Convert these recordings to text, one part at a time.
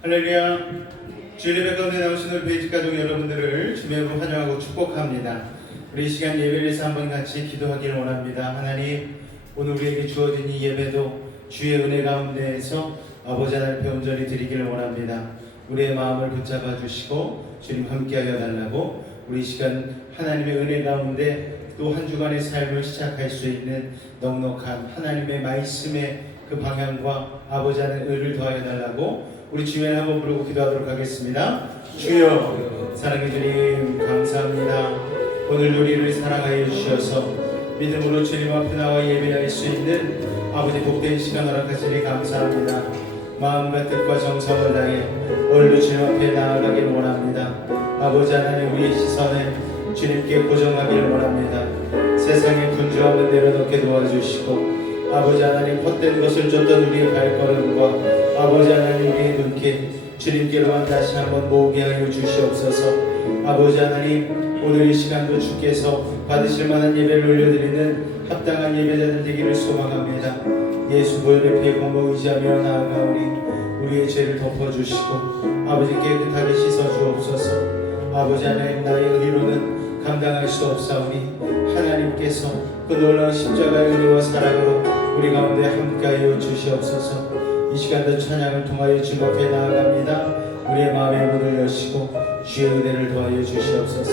할렐루야. 주일 예배 가운데 나오신 우리 베이직 가족 여러분들을 주님으로 환영하고 축복합니다. 우리 이 시간 예배에서 한번 같이 기도하기를 원합니다. 하나님, 오늘 우리에게 주어진 이 예배도 주의 은혜 가운데에서 아버지 하나님께 온전히 드리기를 원합니다. 우리의 마음을 붙잡아 주시고 주님 함께하여 달라고, 우리 이 시간 하나님의 은혜 가운데 또 한 주간의 삶을 시작할 수 있는 넉넉한 하나님의 말씀의 그 방향과 아버지 하나님의 은혜를 더하여 달라고 우리 주여 한번 부르고 기도하도록 하겠습니다. 주여, 사랑해 주님 감사합니다. 오늘 우리를 사랑하여 주셔서 믿음으로 주님 앞에 나와 예배할 수 있는 아버지 복된 시간 허락하시니 감사합니다. 마음과 뜻과 정성을 다해 오늘도 주님 앞에 나아가기를 원합니다. 아버지 하나님, 우리의 시선을 주님께 고정하기를 원합니다. 세상의 분주함을 내려놓게 도와주시고, 아버지 하나님, 헛된 것을 쫓던 우리의 발걸음과 아버지 하나님, 우리의 눈길 주님께로만 다시 한번 모으게 하여 주시옵소서. 아버지 하나님, 오늘 이 시간도 주께서 받으실 만한 예배를 올려드리는 합당한 예배자들 되기를 소망합니다. 예수 보혈의 피에 공로 의지하며 나아가오니 우리의 죄를 덮어주시고 아버지 깨끗하게 씻어주옵소서. 아버지 하나님, 나의 의로는 감당할 수 없사오니 하나님께서 그 놀라운 십자가의 은혜와 사랑으로 우리 가운데 함께하여 주시옵소서. 이 시간도 찬양을 통하여 주님 앞에 나아갑니다. 우리의 마음의 문을 여시고 주의 은혜를 더하여 주시옵소서.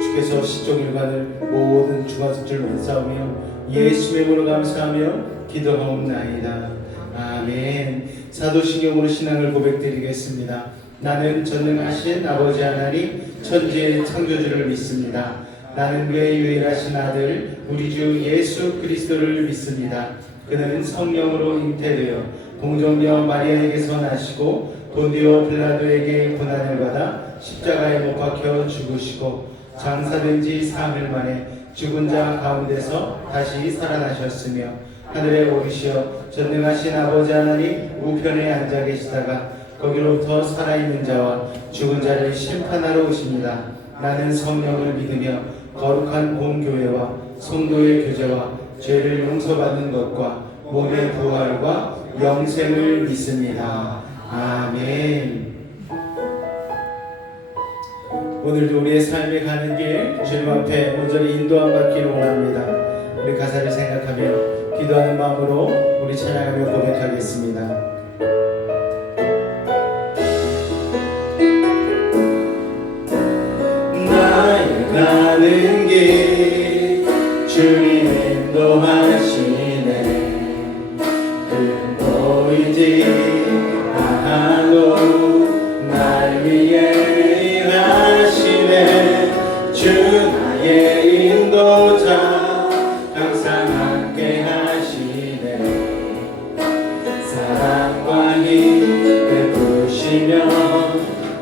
주께서 시종일관을 모든 주관습줄 은사하며 예수의 이름으로 감사하며 기도하옵나이다. 아멘. 사도신경으로 신앙을 고백드리겠습니다. 나는 전능하신 아버지 하나님 천지의 창조주를 믿습니다. 나는 그의 유일하신 아들 우리 주 예수 그리스도를 믿습니다. 그는 성령으로 잉태되어 공정녀 마리아에게서 나시고 본디오 빌라도에게 고난을 받아 십자가에 못 박혀 죽으시고 장사된 지 사흘 만에 죽은 자 가운데서 다시 살아나셨으며 하늘에 오르시어 전능하신 아버지 하나님 우편에 앉아 계시다가 거기로부터 살아있는 자와 죽은 자를 심판하러 오십니다. 나는 성령을 믿으며 거룩한 본교회와 성도의 교제와 죄를 용서받는 것과 몸의 부활과 영생을 믿습니다. 아멘. 오늘도 우리의 삶에 가는 길 주님 앞에 온전히 인도함 받기를 원합니다. 우리 가사를 생각하며 기도하는 마음으로 우리 찬양하며 고백하겠습니다. 나의 가는 길 주님 인도하시네. 보이지 않아도 날 위해 일하시네. 주 나의 인도자 항상 함께 하시네. 사랑과 힘 베푸시며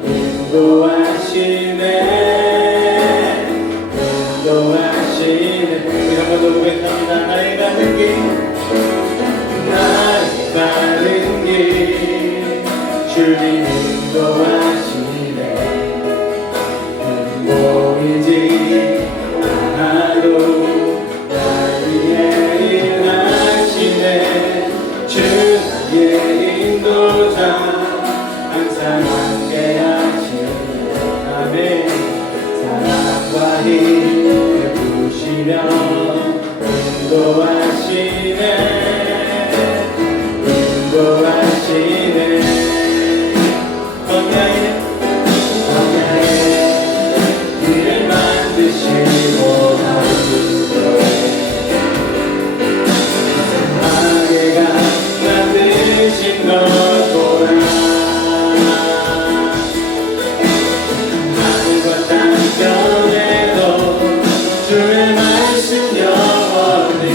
인도하시네. 우리 한 번 더 고백합니다. 나의 가는 길 가는 길 주님 인도하시네. 보이지 않아도 날 위해 일하시네. 주 나의 인도자 항상 함께 하시네. 아멘. 사랑과 힘 베푸시며 인도하시네. 인도하시네. 광야에 길을 만드시고 마귀가 만드신 것 보라. 하늘과 땅 변해도 주의 말씀 영원히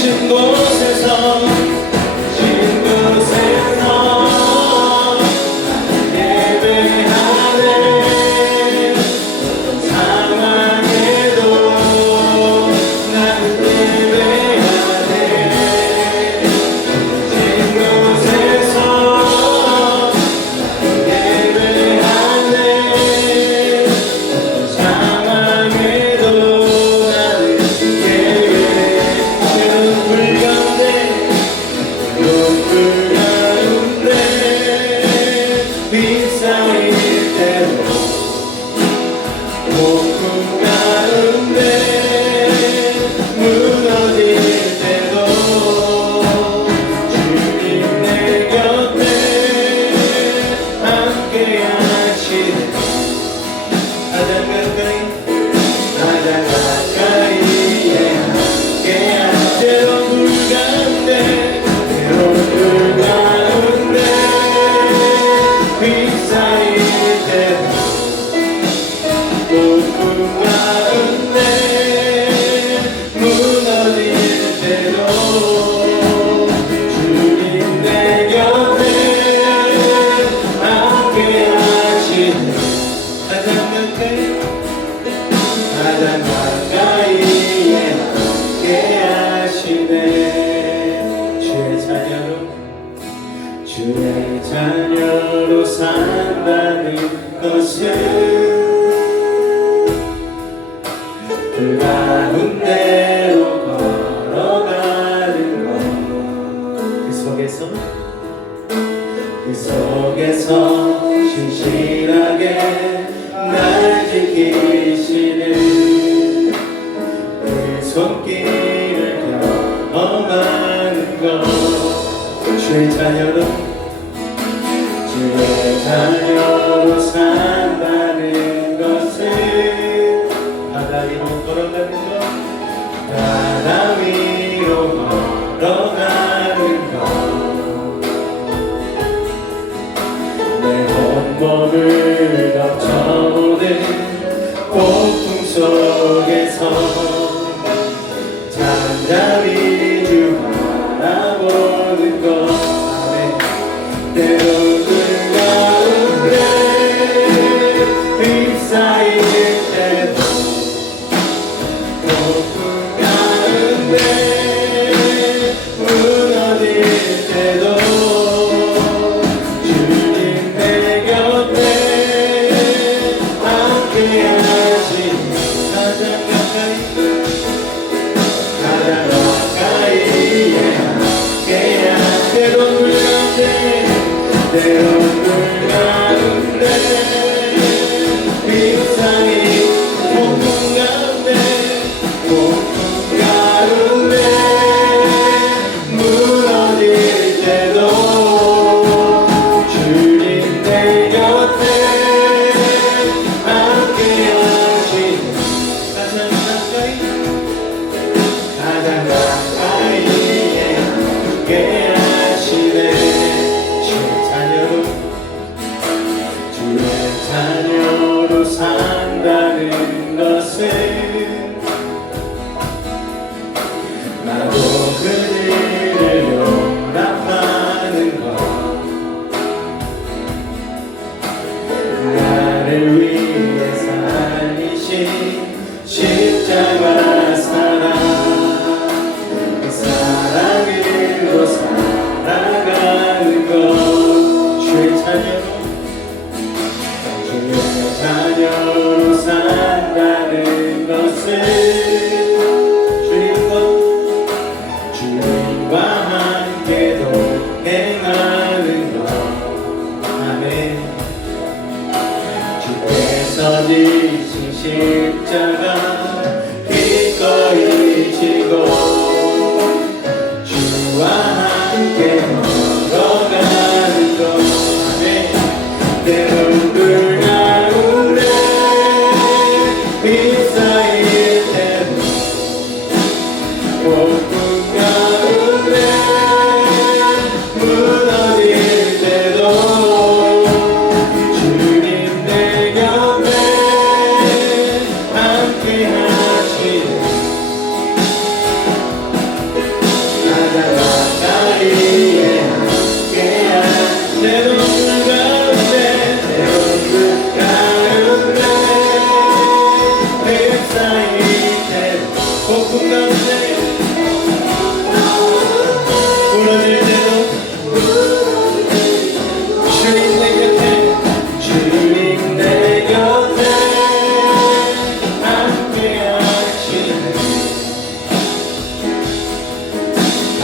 신 곳에서 예배하네. 어떤 상황에도 나는 예배하네. 신 곳에서 예배하네. 어떤 상황에도 나는 예배해. 눈물 가운데 빗사일 때도 폭풍 가운데 무너질 때도 주님 내 곁에 함께 하시네. 가장 가까이 가장 가까이에 함께 하시는 물 가운데 물 가운데 빗사일 때도 폭풍 가운데 무너질 때도 주님 내 곁에 함께 하시네. 가장 가까이에 함께 하시네. 주의 자녀로 산다는 것은 그 가운데로 걸어가는 것. 그 속에서 신실하게 날 지키시는 그 손길을 경험하는 것. 주의 자녀로 산다는 것은 바다 위로 걸어가는 것. 바다 위로 걸어가는 것. 내 온몸을 덮쳐오는 폭풍 속에서 잠잠히 주 바라보는 것. 때로 그 가운데 빗사일 때도 폭풍 가운데 무너질 때도 주님 내 곁에 함께 하시니 가장 가까이에 함께 하시는 내 얼굴 가운데 빗사일 폭풍 가운데 무너질 때도 주님 내 곁에 함께 하시네. 가장 가까이에 함께 하시네. 자녀로 산다는 것은 나도 그들을 용납하는 것. 나를 위해 살리신 십자가 사랑, 그 사랑으로 살아가는 것. 주의 자녀로 산다는 것은 주님과 함께 동행하는 것. 아멘. 주께서 지신 십자가 기꺼이 지고 주와 함께 걸어가는 것. 아멘. 내 얼굴 가운데 빗사일 때도 폭풍 가운데 무너질 때도 주님 내 곁에 함께 하시네.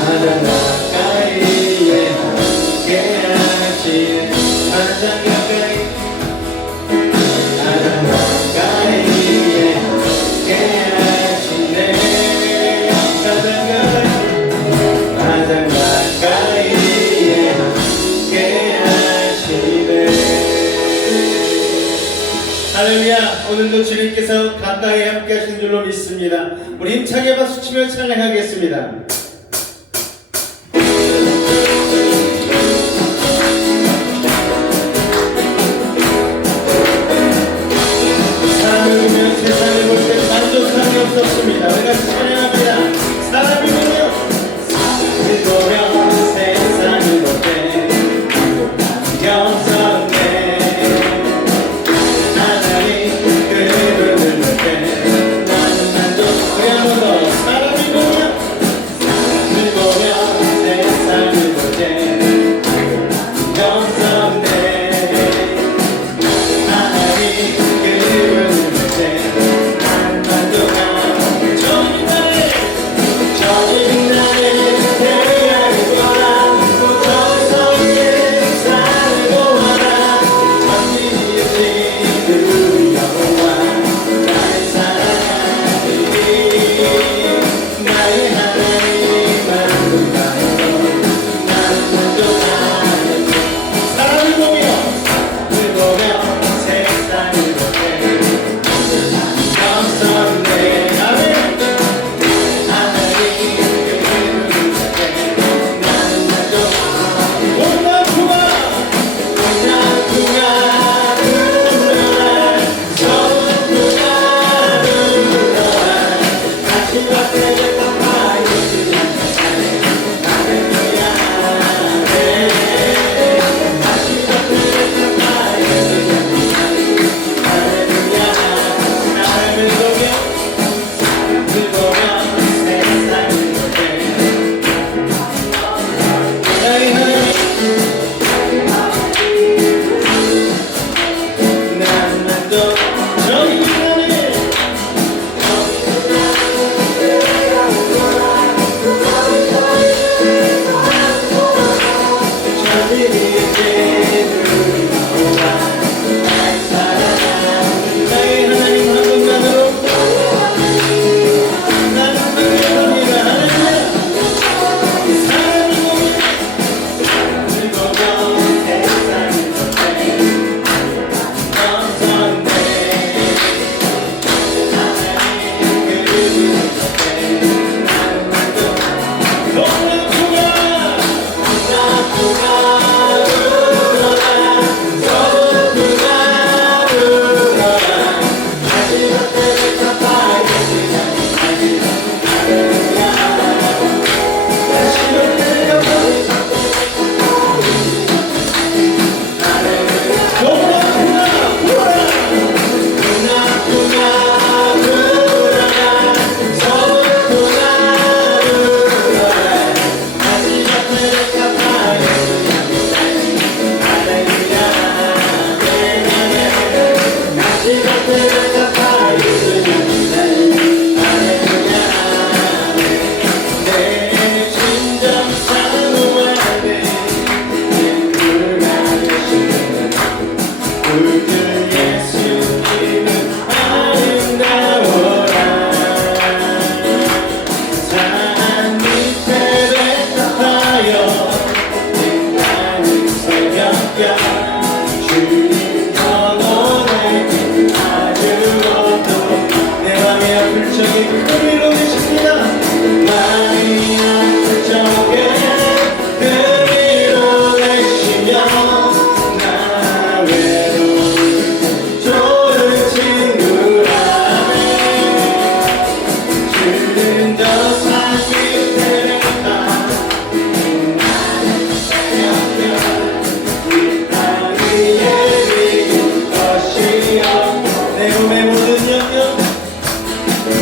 가장 가까이에 함께하시네 가장 가까이 가장 가까이에 함께하시네 가장 가까이에 함께하시네 할렐루야. 오늘도 주님께서 가까이 함께 하신 줄로 믿습니다. 우리 힘차게 박수치며 찬양하겠습니다. 사람을 보면 세상을 볼 때 만족함이 없었습니다. 우리가 찬양합니다. 사람을 보면 세상을 볼 때 만족함이 없었네.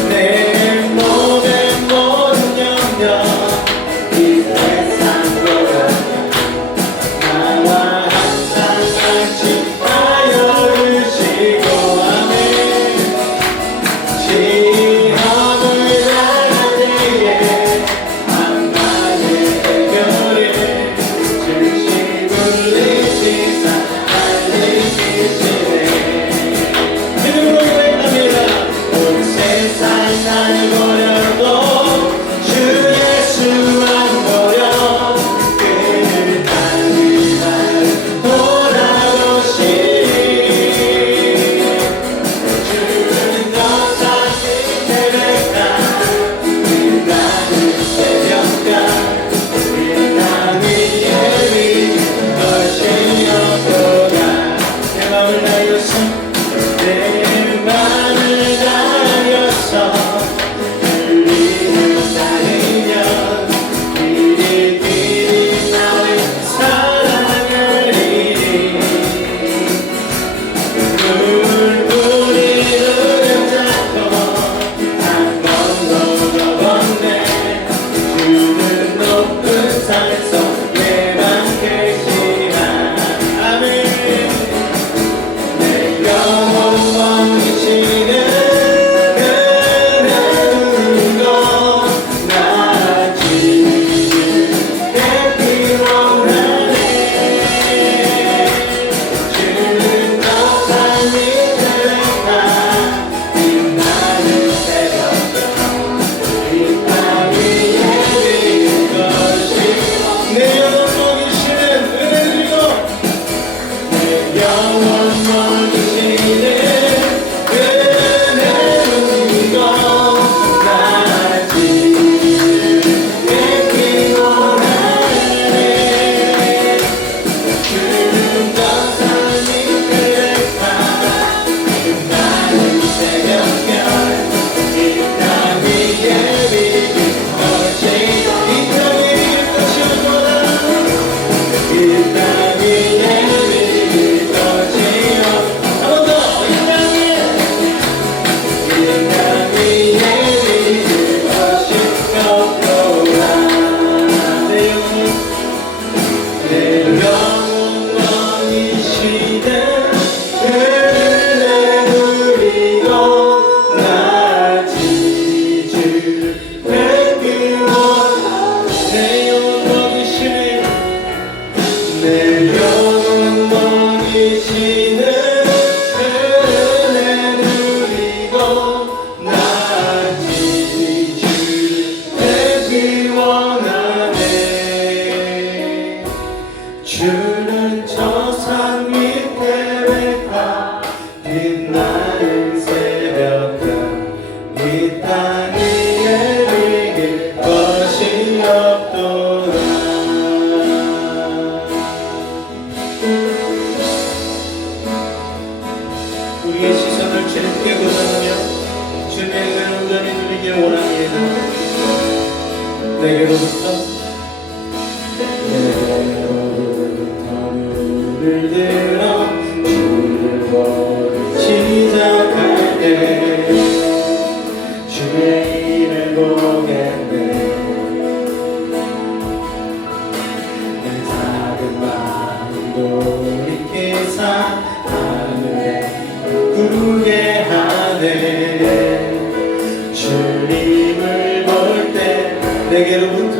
내 몸의 모든 영역 내게로부터 눈을 들어 주를 보기 시작할 때 주의 일을 보겠네. 내 작은 마음도 돌이켜서 하늘에 구르게 하네. 주님을 볼 때 내게로부터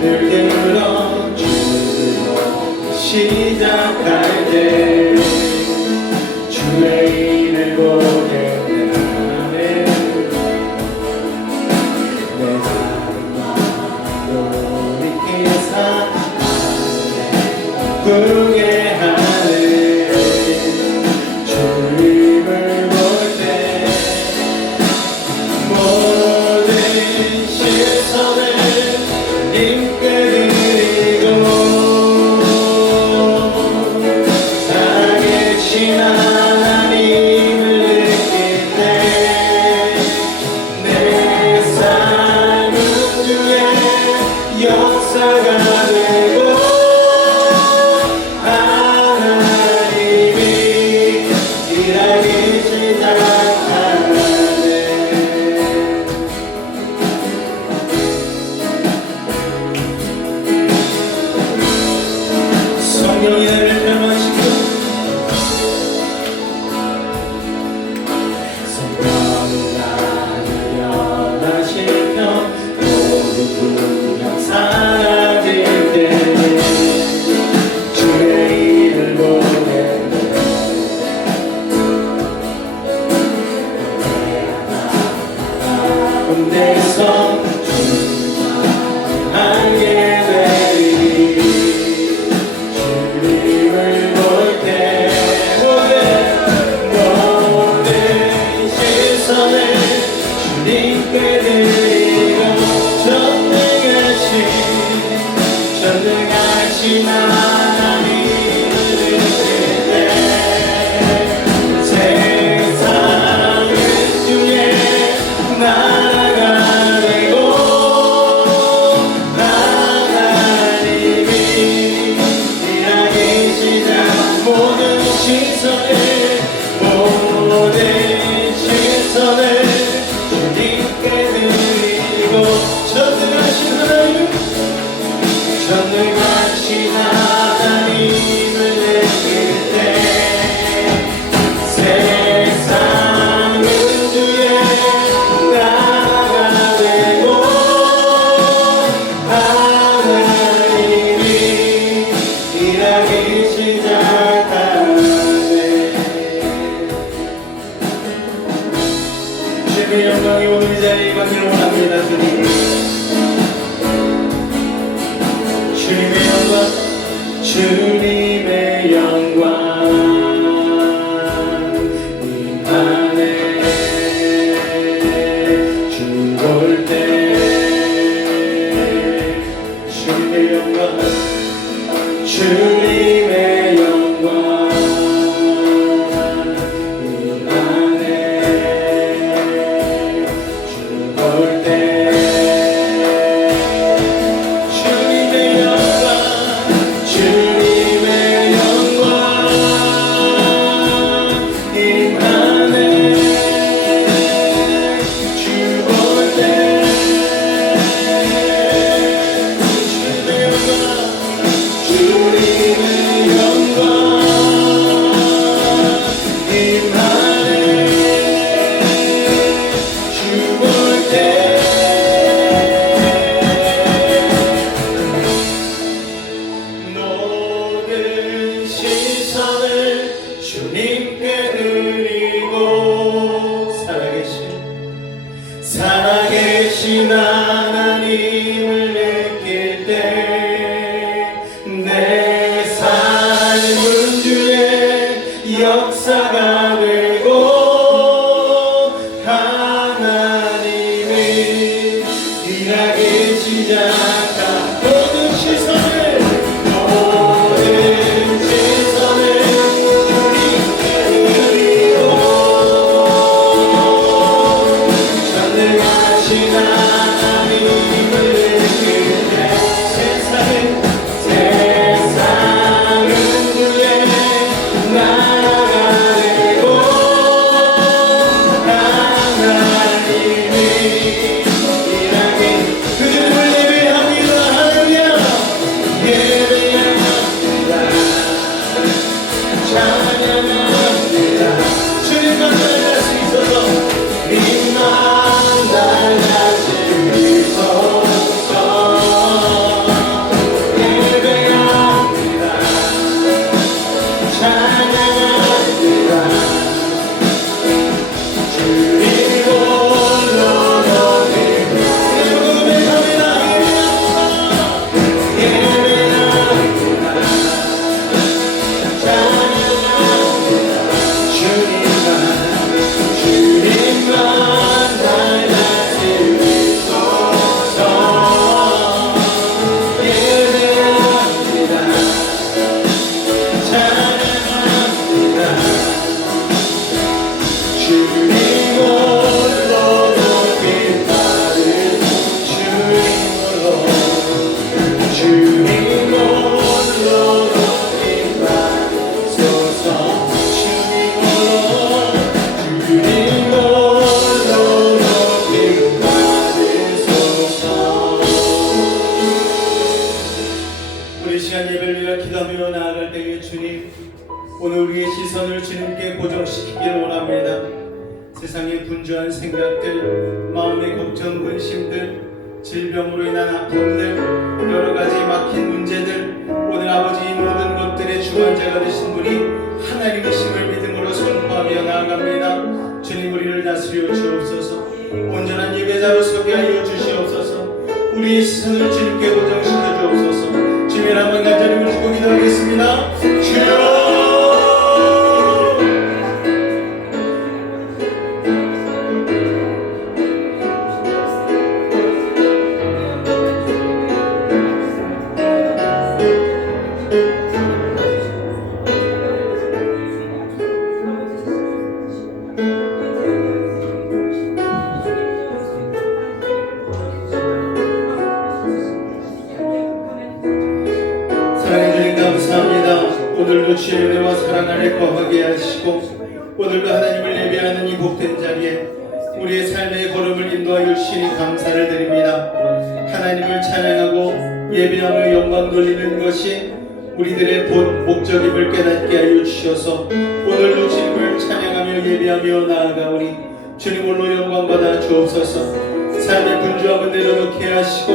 눈을 들어 주를 보기 시작할 때 주의 일을 보겠네. 내 작은 마음 돌이켜서 부르게 하네. 주님을 볼 때 모든 시선을 주님께 드리고 살아계신 하나님을 느낄 때 내 삶은 주의 역사가 되고 하나님이 일하기 시작하네. 성령이 나를 변화시켜 성령이 나를 변화시켜 모든 분명 사라질 때 주의 일을 보겠네. 가운데서 주님과 함께 되리. 주님을 볼 때 모든 시선을 주님께 드리고 전능하신 하나님을 느낄 때 세상은 주의 나라가 되고 하나님이 일하기 시작. 모든 시선을 주님께 드리고 전능하신 하나님을 느낄 때 세상은 주의 나라가 되고 하나님이 일하기 시작하네. 주님의 영광이 오늘 이 자리에 임하기를 원합니다. 주님의 영광 임하네. 주 볼 때 주님의 영광 임하네. 주 볼 때 살아계신 하나님을 느낄 때 내 삶은 주의 역사가 되고 하나님이 일하기 시작한 모든 시선을 주님께 드리고 그 주님을 예배합니다. 할렐루야. 예배합니다. 찬양합니다. 주님만 만날 수 있어서 주님만 만날 수 있어서 예배합니다. 찬양합니다. 주님 홀로 오늘 우리의 시선을 주님께 고정시키기를 원합니다. 세상의 분주한 생각들, 마음의 걱정, 근심들, 질병으로 인한 아픔들, 여러 가지 막힌 문제들, 오늘 아버지 이 모든 것들의 주관자가 되신 분이 하나님이심을 믿음으로 선포하며 나아갑니다. 주님 우리를 다스려 주옵소서. 온전한 예배자로 서게 하여 주시옵소서. 우리의 시선을 주님께 고정시켜 주옵소서. 주님의 한번 간절히 물고 기도하겠습니다. 주여 오늘도 주의 은혜와 사랑 안에 거하게 하시고 오늘도 하나님을 예배하는 이 복된 자리에 우리의 삶의 걸음을 인도하여 주시니 감사를 드립니다. 하나님을 찬양하고 예배하며 영광 돌리는 것이 우리들의 본 목적임을 깨닫게 하여 주셔서 오늘도 주님을 찬양하며 예배하며 나아가오니 주님 홀로 영광 받아 주옵소서. 삶의 분주함을 내려놓게 하시고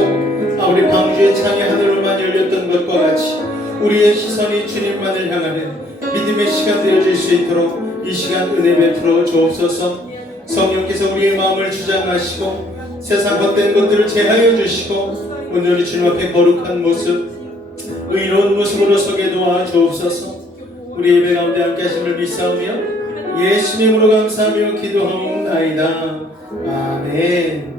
우리 방주의 창이 하늘로만 열렸던 것과 같이 우리의 시선이 주님만을 향하는 믿음의 시간 되어질 수 있도록 이 시간 은혜 베풀어 주옵소서. 성령께서 우리의 마음을 주장하시고 세상 헛된 것들을 제하여 주시고 오늘 주님 앞에 거룩한 모습, 의로운 모습으로 서게 도와 주옵소서. 우리 예배 가운데 함께 하심을 믿사오며 예수님으로 감사하며 기도하옵나이다. 아멘.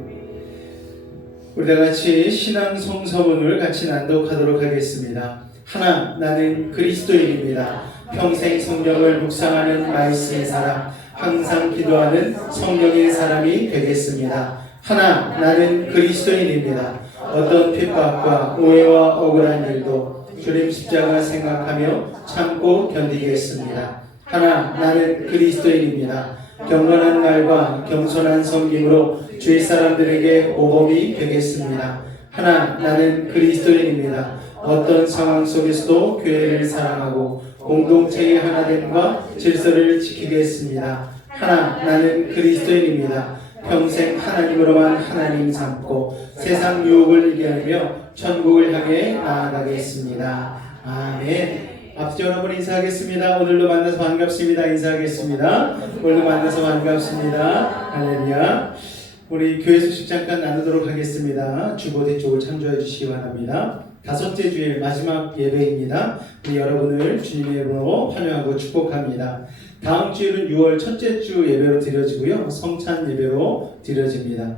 우리 다 같이 신앙 성서문을 같이 낭독하도록 하겠습니다. 하나, 나는 그리스도인입니다. 평생 성경을 묵상하는 말씀의 사람, 항상 기도하는 성령의 사람이 되겠습니다. 하나, 나는 그리스도인입니다. 어떤 핍박과 오해와 억울한 일도 주님 십자가 생각하며 참고 견디겠습니다. 하나, 나는 그리스도인입니다. 경건한 말과 겸손한 섬김으로 주위 사람들에게 모범이 되겠습니다. 하나, 나는 그리스도인입니다. 어떤 상황 속에서도 교회를 사랑하고 공동체의 하나됨과 질서를 지키겠습니다. 하나, 나는 그리스도인입니다. 평생 하나님으로만 하나님 삼고 세상 유혹을 이겨내며 천국을 향해 나아가겠습니다. 아멘. 앞서 여러분 인사하겠습니다. 오늘도 만나서 반갑습니다. 인사하겠습니다. 오늘도 만나서 반갑습니다. 할렐루야. 우리 교회 소식 잠깐 나누도록 하겠습니다. 주보대 쪽을 참조해 주시기 바랍니다. 다섯째 주일 마지막 예배입니다. 우리 여러분을 주님의 이름으로 환영하고 축복합니다. 다음 주일은 6월 첫째 주 예배로 드려지고요. 성찬 예배로 드려집니다.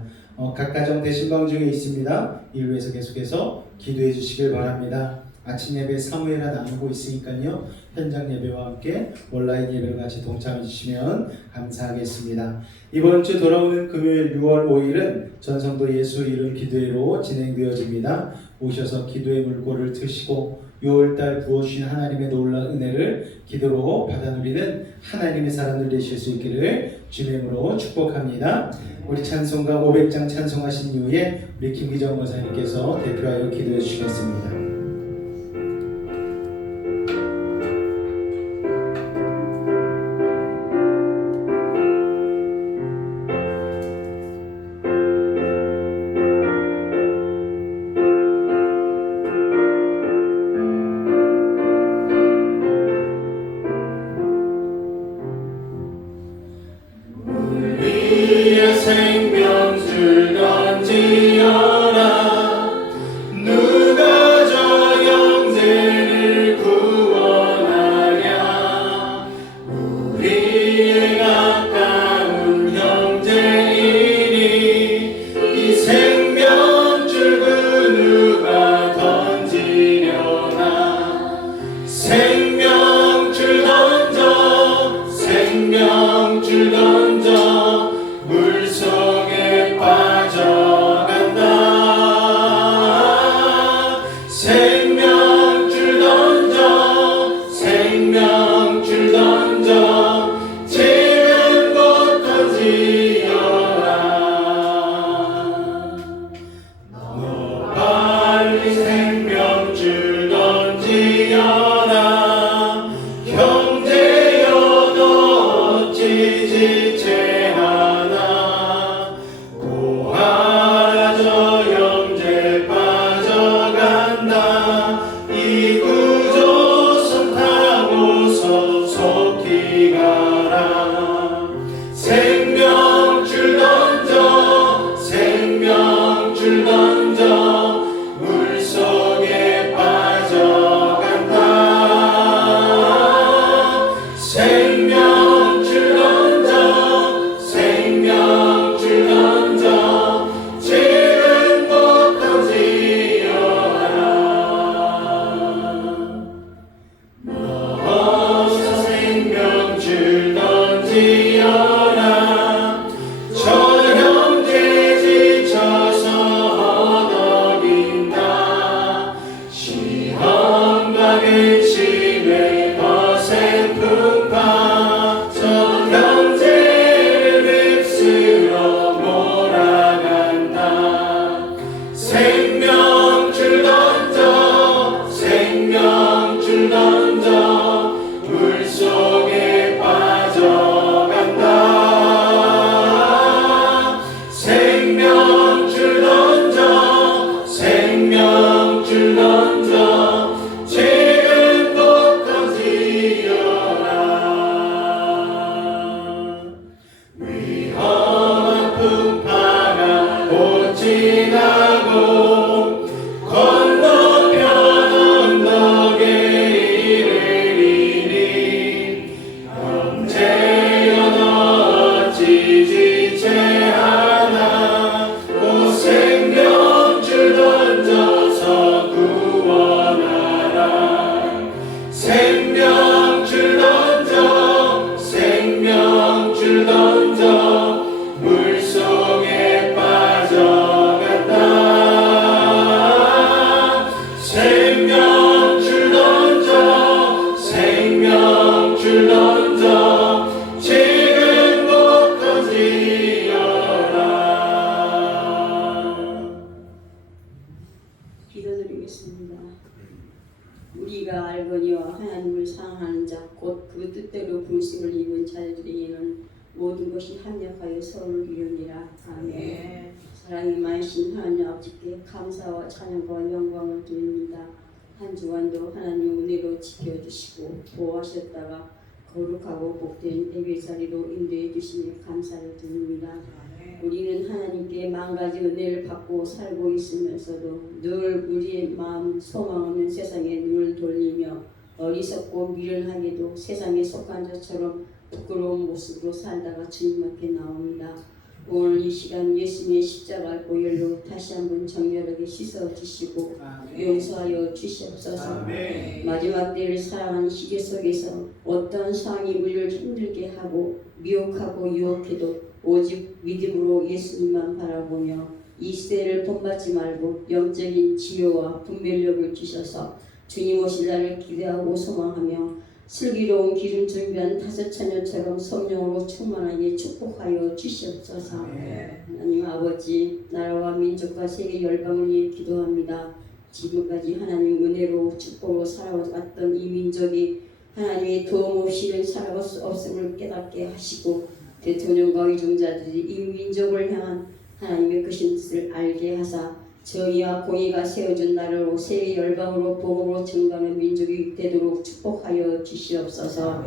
각 가정 대신방 중에 있습니다. 이를 위해서 계속해서 기도해 주시길 바랍니다. 아침 예배 사무회라 나누고 있으니까요. 현장 예배와 함께 온라인 예배를 같이 동참해 주시면 감사하겠습니다. 이번 주 돌아오는 금요일 6월 5일은 전성도 예수 이름 기도회로 진행되어집니다. 오셔서 기도의 물꼬를 트시고 6월달 부어주신 하나님의 놀라운 은혜를 기도로 받아 누리는 하나님의 사람들 되실 수 있기를 주님으로 축복합니다. 우리 찬송가 500장 찬송하신 이후에 우리 김기정 권사님께서 대표하여 기도해 주시겠습니다. 생명줄 던지어라 누가 저 형제를 구원하랴 우리의 가까운 형제이니 이 생명줄 그 누가 던지려나 생명줄 던져 생명줄 던져 물속에 빠져간다 생명줄 던져 생명줄 던져 지금 곧 던지어라 너 빨리 생명줄 던지어라 형제여 너 어찌 지체하나 보아라 저 형제 빠져간다 이 구조선 타고서 속히 가라 생명줄 던져 생명줄 던져 물속에 빠져간다 생명줄 던져 생명줄 던져 지금 곧 던지어라 어서 생명줄 던지어라 저 형제 지쳐서 허덕인다 시험과 근심에 거센 풍파 저 형제를 휩쓸어 몰아간다 생명줄 던져 생명줄 던져 물속에 빠져간다 생명줄 던져 생명줄 던져 지금 곧 던지어라 위험한 풍파가 곧 지나고 건너편 언덕에 이르리니 형제여 너 어찌 지체하나 오 생명줄 던져서 구원하라 생명줄 던져 생명줄 던져 물속에 빠져간다 생명줄 던져 생명줄 던져 지금 곧 던지어라 기도드리겠습니다. 우리가 알거니와 하나님을 사랑하는 자 곧 그 뜻대로 부르심을 입은 자들에게는 모든 것이 합력하여 서로를 이루니라. 아멘. 사랑이 많으신 하나님 아버지께 감사와 찬양과 영광을 드립니다. 한 주간도 하나님 은혜로 지켜주시고 보호하셨다가 거룩하고 복된 예배자리로 인도해 주시니 감사를 드립니다. 우리는 하나님께 만가지 은혜를 받고 살고 있으면서도 늘 우리의 마음 소망 없는 세상에 눈을 돌리며 어리석고 미련하게도 세상에 속한 자처럼 부끄러운 모습으로 살다가 주님 앞에 나옵니다. 오늘 이 시간 예수님의 십자가 보혈로 다시 한번 정결하게 씻어주시고 용서하여 주시옵소서. 아멘. 마지막 때를 살아가는 시대 속에서 어떤 상황이 우리를 힘들게 하고 미혹하고 유혹해도 오직 믿음으로 예수님만 바라보며 이 시대를 본받지 말고 영적인 지혜와 분별력을 주셔서 주님 오실 날을 기대하고 소망하며 슬기로운 기름 준비한 다섯 처녀처럼 성령으로 충만하게 축복하여 주시옵소서. 하나님 아버지, 나라와 민족과 세계 열방을 위해 기도합니다. 지금까지 하나님 은혜로 축복으로 살아왔던 이 민족이 하나님의 도움 없이는 살아갈 수 없음을 깨닫게 하시고 대통령과 의종자들이 이 민족을 향한 하나님의 크신 뜻을 알게 하사 정의와 공의가 세워준 나라로 세계 열방으로 복음으로 증거하는 민족이 되도록 축복하여 주시옵소서.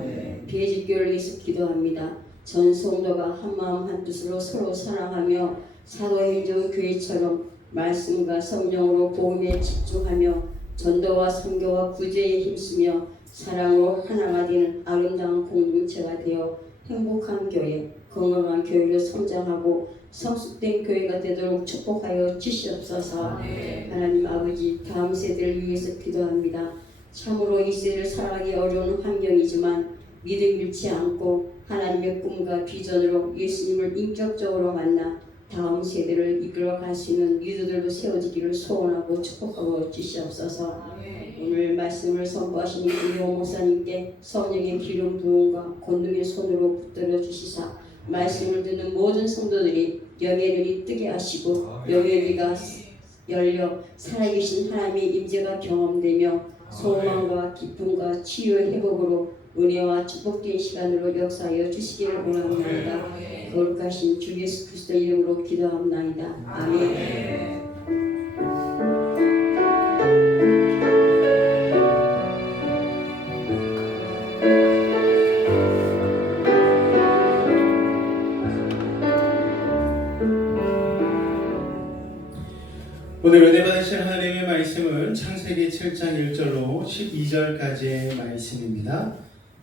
비해집교를 위해서 기도합니다. 전 성도가 한마음 한뜻으로 서로 사랑하며 사도행전 교회처럼 말씀과 성령으로 복음에 집중하며 전도와 선교와 구제에 힘쓰며 사랑으로 하나가 되는 아름다운 공동체가 되어 행복한 교회, 건강한 교회로 성장하고 성숙된 교회가 되도록 축복하여 주시옵소서. 하나님 아버지, 다음 세대를 위해서 기도합니다. 참으로 이 세대를 살아가기 어려운 환경이지만 믿음 잃지 않고 하나님의 꿈과 비전으로 예수님을 인격적으로 만나 다음 세대를 이끌어갈 수 있는 리더들로 세워지기를 소원하고 축복하고 주시옵소서. 오늘 말씀을 선포하신 이용 목사님께 성령의 기름 부음과 권능의 손으로 붙들어 주시사 말씀을 듣는 모든 성도들이 영의 눈이 뜨게 하시고 영의 귀가 열려 살아계신 하나님의 임재가 경험되며 소망과 기쁨과 치유의 회복으로 은혜와 축복된 시간으로 역사하여 주시기를 원합니다. 거룩하신 주 예수 그리스도 이름으로 기도합나이다. 아멘. 오늘 은혜 받으신 하나님의 말씀은 창세기 7장 1절로 12절까지의 말씀입니다.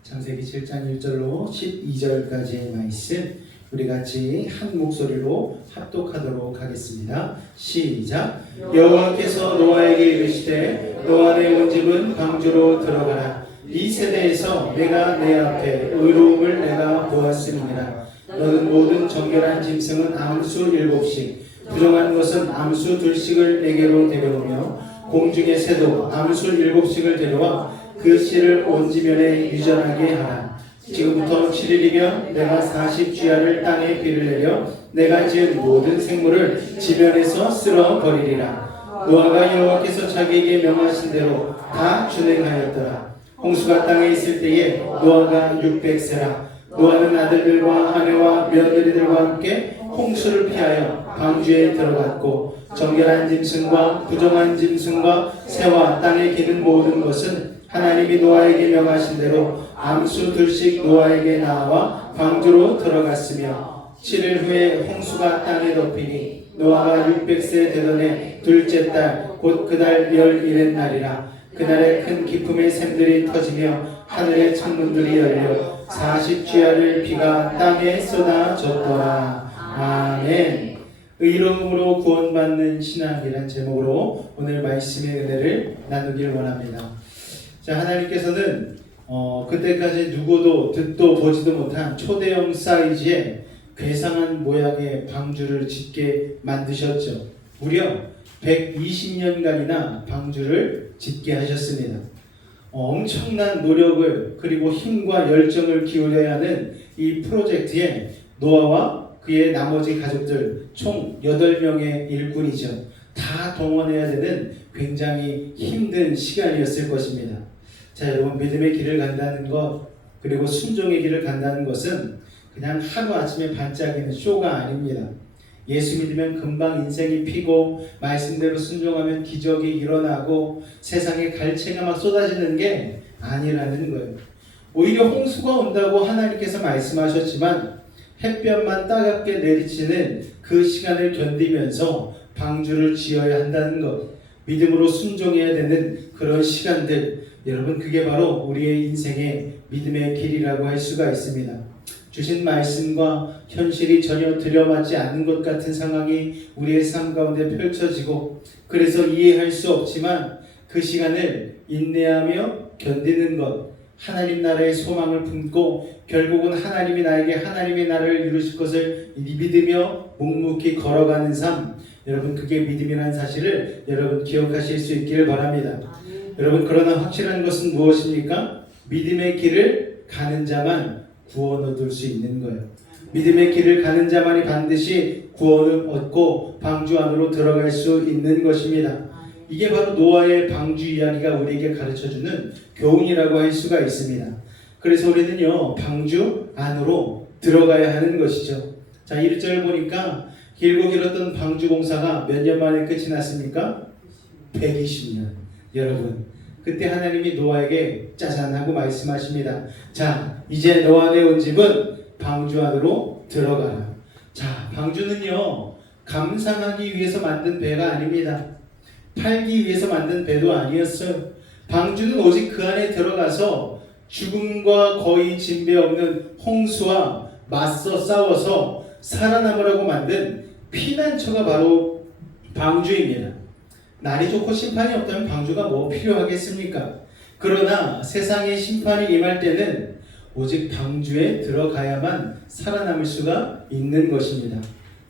창세기 7장 1절로 12절까지의 말씀 우리 같이 한 목소리로 합독하도록 하겠습니다. 시작. 여호와께서 노아에게 이르시되 노아 내 온 집은 방주로 들어가라. 이 세대에서 내가 내 앞에 의로움을 내가 보았음이니라. 너는 모든 정결한 짐승은 암수 7씩 부정한 것은 암수 2씩을 내게로 데려오며 공중의 새도 암수 7씩을 데려와 그 씨를 온 지면에 유전하게 하라. 지금부터 7일이면 내가 40주야를 땅에 비를 내려 내가 지은 모든 생물을 지면에서 쓸어버리리라. 노아가 여호와께서 자기에게 명하신 대로 다 준행하였더라. 홍수가 땅에 있을 때에 노아가 600세라. 노아는 아들들과 아내와 며느리들과 함께 홍수를 피하여 방주에 들어갔고 정결한 짐승과 부정한 짐승과 새와 땅에 기는 모든 것은 하나님이 노아에게 명하신 대로 암수 2씩 노아에게 나와 방주로 들어갔으며 7일 후에 홍수가 땅에 덮이니 노아가 600세 되던 해 둘째 달 곧 그달 11의 날이라. 그날에 큰 기쁨의 샘들이 터지며 하늘의 창문들이 열려 40주야를 비가 땅에 쏟아졌더라. 아멘. 의로움으로 구원받는 신앙이란 제목으로 오늘 말씀의 은혜를 나누길 원합니다. 자, 하나님께서는 그때까지 누구도 듣도 보지도 못한 초대형 사이즈의 괴상한 모양의 방주를 짓게 만드셨죠. 무려 120년간이나 방주를 짓게 하셨습니다. 엄청난 노력을 그리고 힘과 열정을 기울여야 하는 이 프로젝트에 노아와 그의 나머지 가족들 총 8명의 일꾼이죠. 다 동원해야 되는 굉장히 힘든 시간이었을 것입니다. 자, 여러분, 믿음의 길을 간다는 것 그리고 순종의 길을 간다는 것은 그냥 하루아침에 반짝이는 쇼가 아닙니다. 예수 믿으면 금방 인생이 피고 말씀대로 순종하면 기적이 일어나고 세상에 갈채가 막 쏟아지는 게 아니라는 거예요. 오히려 홍수가 온다고 하나님께서 말씀하셨지만 햇볕만 따갑게 내리치는 그 시간을 견디면서 방주를 지어야 한다는 것, 믿음으로 순종해야 되는 그런 시간들, 여러분, 그게 바로 우리의 인생의 믿음의 길이라고 할 수가 있습니다. 주신 말씀과 현실이 전혀 들여맞지 않는 것 같은 상황이 우리의 삶 가운데 펼쳐지고 그래서 이해할 수 없지만 그 시간을 인내하며 견디는 것, 하나님 나라의 소망을 품고 결국은 하나님이 나에게 하나님의 나라를 이루실 것을 믿으며 묵묵히 걸어가는 삶, 여러분, 그게 믿음이라는 사실을 여러분 기억하실 수 있기를 바랍니다. 여러분, 그러나 확실한 것은 무엇입니까? 믿음의 길을 가는 자만 구원 얻을 수 있는 거예요. 믿음의 길을 가는 자만이 반드시 구원을 얻고 방주 안으로 들어갈 수 있는 것입니다. 이게 바로 노아의 방주 이야기가 우리에게 가르쳐주는 교훈이라고 할 수가 있습니다. 그래서 우리는요, 방주 안으로 들어가야 하는 것이죠. 자, 1절 보니까 길고 길었던 방주 공사가 몇 년 만에 끝이 났습니까? 120년. 여러분, 그때 하나님이 노아에게 짜잔 하고 말씀하십니다. 자, 이제 너 안에 온 집은 방주 안으로 들어가라. 자, 방주는요, 감상하기 위해서 만든 배가 아닙니다. 팔기 위해서 만든 배도 아니었어요. 방주는 오직 그 안에 들어가서 죽음과 거의 진배 없는 홍수와 맞서 싸워서 살아남으라고 만든 피난처가 바로 방주입니다. 날이 좋고 심판이 없다면 방주가 뭐 필요하겠습니까? 그러나 세상에 심판이 임할 때는 오직 방주에 들어가야만 살아남을 수가 있는 것입니다.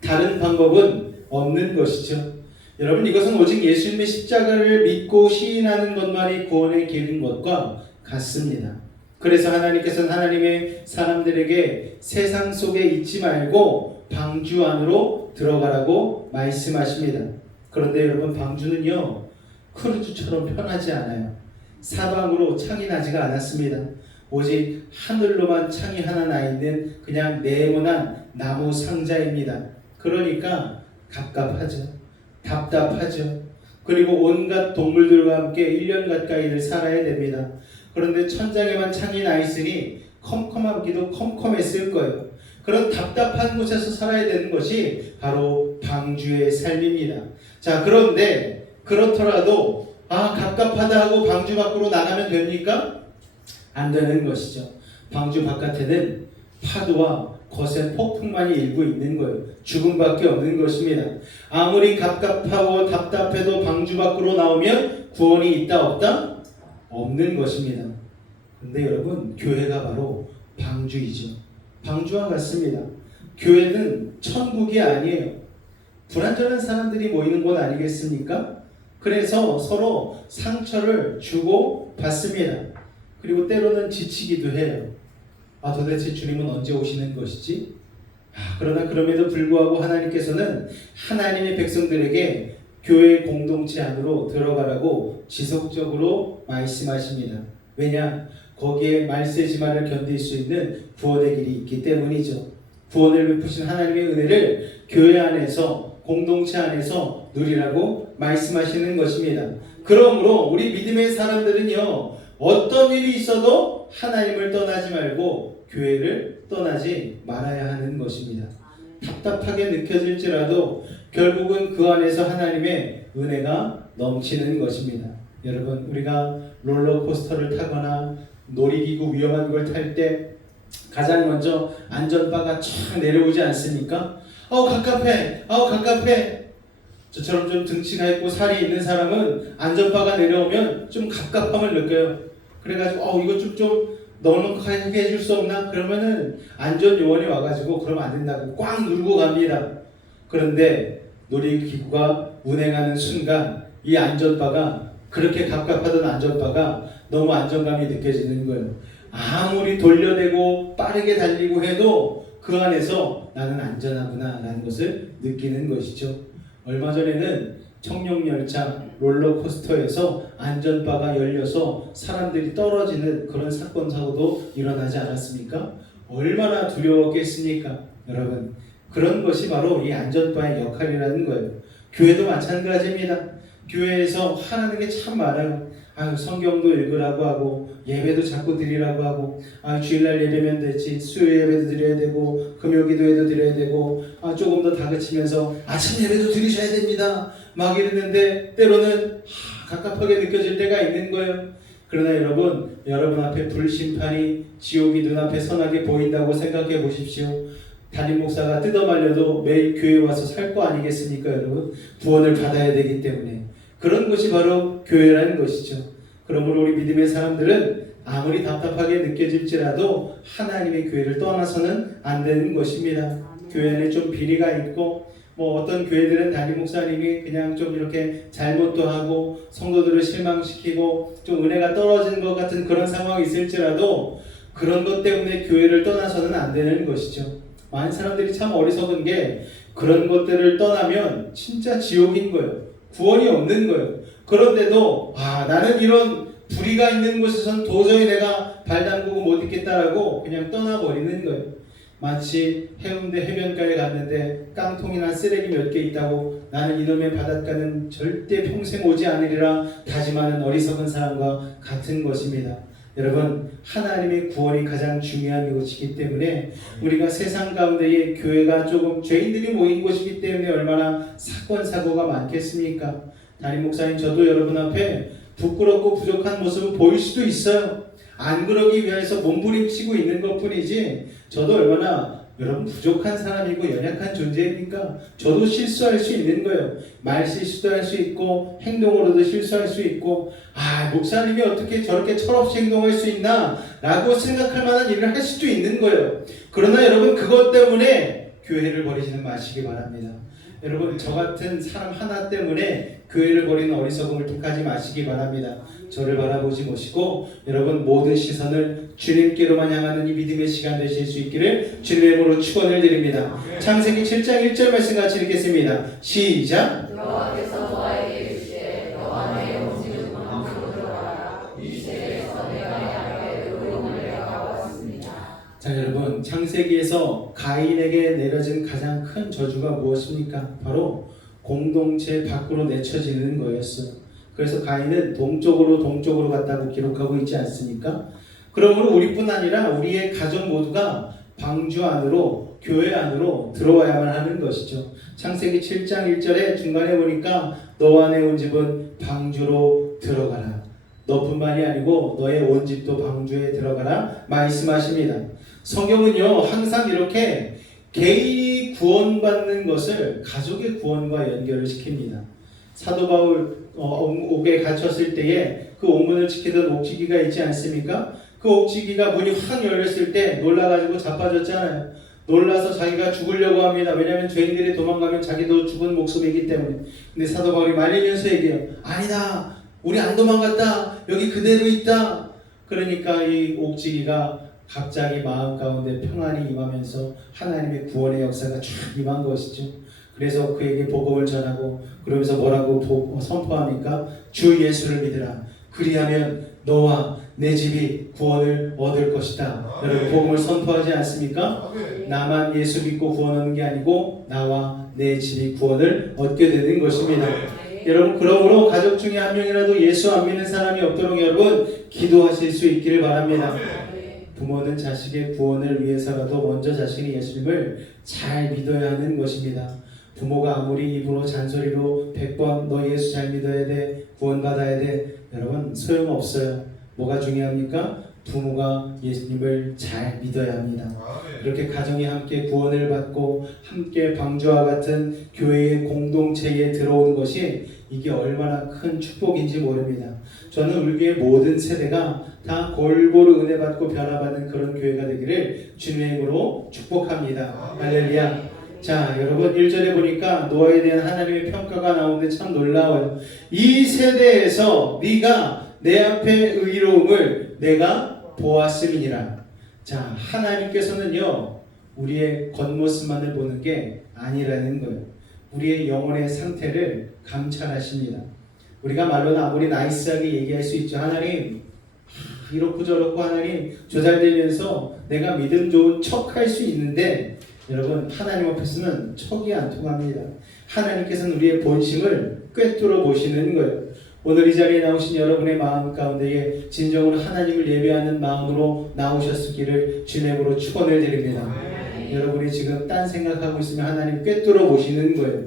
다른 방법은 없는 것이죠. 여러분, 이것은 오직 예수님의 십자가를 믿고 시인하는 것만이 구원의 길인 것과 같습니다. 그래서 하나님께서는 하나님의 사람들에게 세상 속에 있지 말고 방주 안으로 들어가라고 말씀하십니다. 그런데 여러분, 방주는요, 크루즈처럼 편하지 않아요. 사방으로 창이 나지가 않았습니다. 오직 하늘로만 창이 하나 나 있는 그냥 네모난 나무 상자입니다. 그러니까 갑갑하죠. 답답하죠. 그리고 온갖 동물들과 함께 1년 가까이를 살아야 됩니다. 그런데 천장에만 창이 나 있으니 컴컴하기도 컴컴했을 거예요. 그런 답답한 곳에서 살아야 되는 것이 바로 방주의 삶입니다. 자, 그런데 그렇더라도 갑갑하다 하고 방주 밖으로 나가면 됩니까? 안 되는 것이죠. 방주 바깥에는 파도와 거센 폭풍만이 일고 있는 거예요. 죽음밖에 없는 것입니다. 아무리 갑갑하고 답답해도 방주 밖으로 나오면 구원이 있다 없다? 없는 것입니다. 그런데 여러분, 교회가 바로 방주이죠. 방주와 같습니다. 교회는 천국이 아니에요. 불완전한 사람들이 모이는 곳 아니겠습니까? 그래서 서로 상처를 주고 받습니다. 그리고 때로는 지치기도 해요. 도대체 주님은 언제 오시는 것이지? 그러나 그럼에도 불구하고 하나님께서는 하나님의 백성들에게 교회 공동체 안으로 들어가라고 지속적으로 말씀하십니다. 왜냐? 거기에 말세지만을 견딜 수 있는 구원의 길이 있기 때문이죠. 구원을 베푸신 하나님의 은혜를 교회 안에서, 공동체 안에서 누리라고 말씀하시는 것입니다. 그러므로 우리 믿음의 사람들은요, 어떤 일이 있어도 하나님을 떠나지 말고 교회를 떠나지 말아야 하는 것입니다. 답답하게 느껴질지라도 결국은 그 안에서 하나님의 은혜가 넘치는 것입니다. 여러분, 우리가 롤러코스터를 타거나 놀이기구 위험한 걸 탈 때 가장 먼저 안전바가 쫙 내려오지 않습니까? 갑갑해, 갑갑해. 저처럼 좀 등치가 있고 살이 있는 사람은 안전바가 내려오면 좀 갑갑함을 느껴요. 그래가지고 이거 좀 넉넉하게 해줄 수 없나? 그러면은 안전요원이 와가지고 그러면 안 된다고 꽉 눌고 갑니다. 그런데 놀이기구가 운행하는 순간 이 안전바가, 그렇게 갑갑하던 안전바가 너무 안정감이 느껴지는 거예요. 아무리 돌려대고 빠르게 달리고 해도 그 안에서 나는 안전하구나 라는 것을 느끼는 것이죠. 얼마 전에는 청룡열차 롤러코스터에서 안전바가 열려서 사람들이 떨어지는 그런 사건 사고도 일어나지 않았습니까? 얼마나 두려웠겠습니까? 여러분, 그런 것이 바로 이 안전바의 역할이라는 거예요. 교회도 마찬가지입니다. 교회에서 하라는 게 참 많아요. 성경도 읽으라고 하고, 예배도 자꾸 드리라고 하고, 주일날 예배면 되지, 수요일 예배도 드려야 되고, 금요 기도회도 드려야 되고, 조금 더 다그치면서 아침 예배도 드리셔야 됩니다. 막 이랬는데 때로는 갑갑하게 느껴질 때가 있는 거예요. 그러나 여러분 앞에 불심판이, 지옥이 눈앞에 선하게 보인다고 생각해 보십시오. 담임 목사가 뜯어말려도 매일 교회에 와서 살 거 아니겠습니까, 여러분? 구원을 받아야 되기 때문에. 그런 것이 바로 교회라는 것이죠. 그러므로 우리 믿음의 사람들은 아무리 답답하게 느껴질지라도 하나님의 교회를 떠나서는 안 되는 것입니다. 교회 안에 좀 비리가 있고 뭐 어떤 교회들은 담임 목사님이 그냥 좀 이렇게 잘못도 하고 성도들을 실망시키고 좀 은혜가 떨어지는 것 같은 그런 상황이 있을지라도 그런 것 때문에 교회를 떠나서는 안 되는 것이죠. 많은 사람들이 참 어리석은 게 그런 것들을 떠나면 진짜 지옥인 거예요. 구원이 없는 거예요. 그런데도 나는 이런 불의가 있는 곳에선 도저히 내가 발 담그고 못 있겠다라고 그냥 떠나버리는 거예요. 마치 해운대 해변가에 갔는데 깡통이나 쓰레기 몇 개 있다고 나는 이놈의 바닷가는 절대 평생 오지 않으리라 다짐하는 어리석은 사람과 같은 것입니다. 여러분, 하나님의 구원이 가장 중요한 이것이기 때문에 우리가 세상 가운데에 교회가 조금 죄인들이 모인 곳이기 때문에 얼마나 사건 사고가 많겠습니까? 담임 목사님, 저도 여러분 앞에 부끄럽고 부족한 모습을 보일 수도 있어요. 안 그러기 위해서 몸부림치고 있는 것뿐이지 저도 얼마나 여러분 부족한 사람이고 연약한 존재입니까? 저도 실수할 수 있는 거예요. 말 실수도 할 수 있고 행동으로도 실수할 수 있고 목사님이 어떻게 저렇게 철없이 행동할 수 있나 라고 생각할 만한 일을 할 수도 있는 거예요. 그러나 여러분, 그것 때문에 교회를 버리지는 마시기 바랍니다. 여러분, 저 같은 사람 하나 때문에 교회를 버리는 어리석음을 택하지 마시기 바랍니다. 저를 바라보지 마시고 여러분 모든 시선을 주님께로만 향하는 이 믿음의 시간 되실 수 있기를 주님의 이름으로 축원을 드립니다. 창세기 7장 1절 말씀 같이 읽겠습니다. 시작. 여호와께서 노아에게 이르시되 너와 내 온집은 방주로 들어가라. 이 세대에서 내가 내게 의로움을 내어가왔습니다. 자, 여러분, 창세기에서 가인에게 내려진 가장 큰 저주가 무엇입니까? 바로 공동체 밖으로 내쳐지는 거였어요. 그래서 가인은 동쪽으로 갔다고 기록하고 있지 않습니까? 그러므로 우리뿐 아니라 우리의 가족 모두가 방주 안으로, 교회 안으로 들어와야만 하는 것이죠. 창세기 7장 1절에 중간에 보니까 너와 내 온 집은 방주로 들어가라. 너뿐만이 아니고 너의 온 집도 방주에 들어가라 말씀하십니다. 성경은요, 항상 이렇게 개인이 구원받는 것을 가족의 구원과 연결을 시킵니다. 사도 바울 옥에 갇혔을 때에 그 옥문을 지키던 옥지기가 있지 않습니까? 그 옥지기가 문이 확 열렸을 때 놀라가지고 자빠졌잖아요. 놀라서 자기가 죽으려고 합니다. 왜냐하면 죄인들이 도망가면 자기도 죽은 목숨이기 때문에. 근데 사도 바울이 말리면서 얘기해요. 아니다, 우리 안 도망갔다, 여기 그대로 있다. 그러니까 이 옥지기가 갑자기 마음 가운데 평안이 임하면서 하나님의 구원의 역사가 쫙 임한 것이죠. 그래서 그에게 복음을 전하고 그러면서 뭐라고 선포합니까? 주 예수를 믿으라. 그리하면 너와 내 집이 구원을 얻을 것이다. 여러분, 복음을 선포하지 않습니까? 나만 예수 믿고 구원 얻는 게 아니고 나와 내 집이 구원을 얻게 되는 것입니다. 여러분, 그러므로 가족 중에 한 명이라도 예수 안 믿는 사람이 없도록 여러분 기도하실 수 있기를 바랍니다. 부모는 자식의 구원을 위해서라도 먼저 자신이 예수님을 잘 믿어야 하는 것입니다. 부모가 아무리 입으로 잔소리로 100번 너 예수 잘 믿어야 돼, 구원받아야 돼, 여러분 소용없어요. 뭐가 중요합니까? 부모가 예수님을 잘 믿어야 합니다. 이렇게 가정이 함께 구원을 받고 함께 방주와 같은 교회의 공동체에 들어오는 것이 이게 얼마나 큰 축복인지 모릅니다. 저는 우리 교회 모든 세대가 다 골고루 은혜 받고 변화받는 그런 교회가 되기를 주님의 이름으로 축복합니다. 할렐루야. 자, 여러분 1절에 보니까 노아에 대한 하나님의 평가가 나오는데 참 놀라워요. 이 세대에서 네가 내 앞에 의로움을 내가 보았음이니라. 자, 하나님께서는요 우리의 겉모습만을 보는 게 아니라는 거예요. 우리의 영혼의 상태를 감찰하십니다. 우리가 말로는 아무리 나이스하게 얘기할 수 있죠. 하나님 이렇고 저렇고 하나님 조잘되면서 내가 믿음 좋은 척 할 수 있는데 여러분 하나님 앞에서는 척이 안 통합니다. 하나님께서는 우리의 본심을 꿰뚫어 보시는 거예요. 오늘 이 자리에 나오신 여러분의 마음 가운데에 진정으로 하나님을 예배하는 마음으로 나오셨기를 주님으로 축원을 드립니다. 여러분이 지금 딴 생각하고 있으면 하나님 꿰뚫어 보시는 거예요.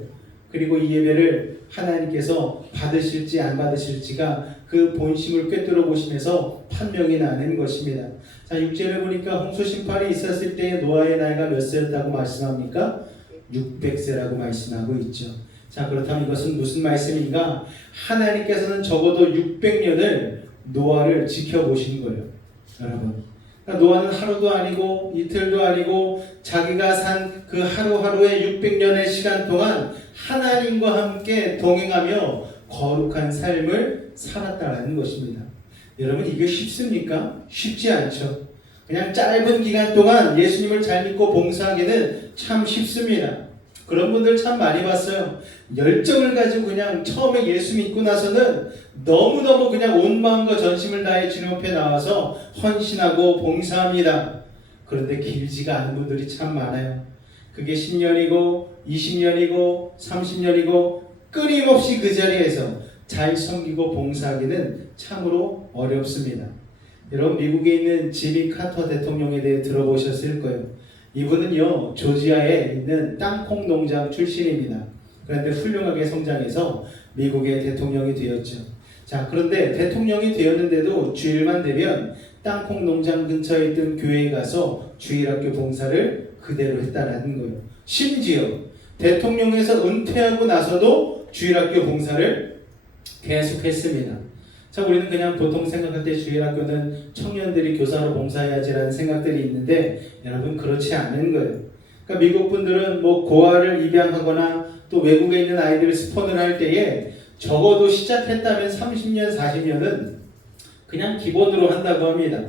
그리고 이 예배를 하나님께서 받으실지 안 받으실지가 그 본심을 꿰뚫어 보시면서 판명이 나는 것입니다. 자, 6절에 보니까 홍수 심판이 있었을 때의 노아의 나이가 몇 세였다고 말씀합니까? 600세라고 말씀하고 있죠. 자, 그렇다면 이것은 무슨 말씀인가? 하나님께서는 적어도 600년을 노아를 지켜보신 거예요. 여러분, 그러니까 노아는 하루도 아니고 이틀도 아니고 자기가 산 그 하루하루의 600년의 시간 동안 하나님과 함께 동행하며 거룩한 삶을 살았다는 것입니다. 여러분, 이게 쉽습니까? 쉽지 않죠. 그냥 짧은 기간 동안 예수님을 잘 믿고 봉사하기는 참 쉽습니다. 그런 분들 참 많이 봤어요. 열정을 가지고 그냥 처음에 예수 믿고 나서는 너무너무 그냥 온 마음과 전심을 다해 주님 앞에 나와서 헌신하고 봉사합니다. 그런데 길지가 않은 분들이 참 많아요. 그게 10년이고 20년이고 30년이고 끊임없이 그 자리에서 잘 섬기고 봉사하기는 참으로 어렵습니다. 여러분, 미국에 있는 지미 카터 대통령에 대해 들어보셨을 거예요. 이분은요, 조지아에 있는 땅콩 농장 출신입니다. 그런데 훌륭하게 성장해서 미국의 대통령이 되었죠. 자, 그런데 대통령이 되었는데도 주일만 되면 땅콩 농장 근처에 있던 교회에 가서 주일학교 봉사를 그대로 했다라는 거예요. 심지어 대통령에서 은퇴하고 나서도 주일학교 봉사를 계속했습니다. 자, 우리는 그냥 보통 생각할 때 주일학교는 청년들이 교사로 봉사해야지라는 생각들이 있는데 여러분, 그렇지 않은 거예요. 그러니까 미국 분들은 뭐 고아를 입양하거나 또 외국에 있는 아이들을 스폰을 할 때에 적어도 시작했다면 30년, 40년은 그냥 기본으로 한다고 합니다.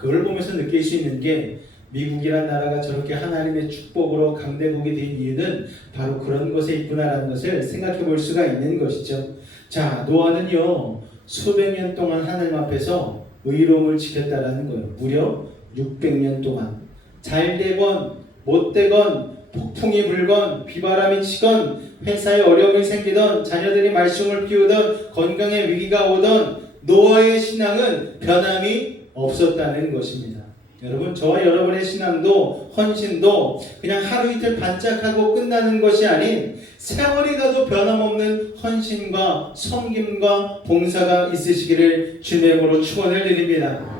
그걸 보면서 느낄 수 있는 게 미국이란 나라가 저렇게 하나님의 축복으로 강대국이 된 이유는 바로 그런 것에 있구나라는 것을 생각해 볼 수가 있는 것이죠. 자, 노아는요, 수백 년 동안 하나님 앞에서 의로움을 지켰다라는 거예요. 무려 600년 동안. 잘 되건 못 되건 폭풍이 불건 비바람이 치건 회사에 어려움이 생기던 자녀들이 말썽을 피우던 건강에 위기가 오던 노아의 신앙은 변함이 없었다는 것입니다. 여러분, 저와 여러분의 신앙도 헌신도 그냥 하루 이틀 반짝하고 끝나는 것이 아닌 세월이 가도 변함없는 헌신과 섬김과 봉사가 있으시기를 주님의 이름으로 축원을 드립니다.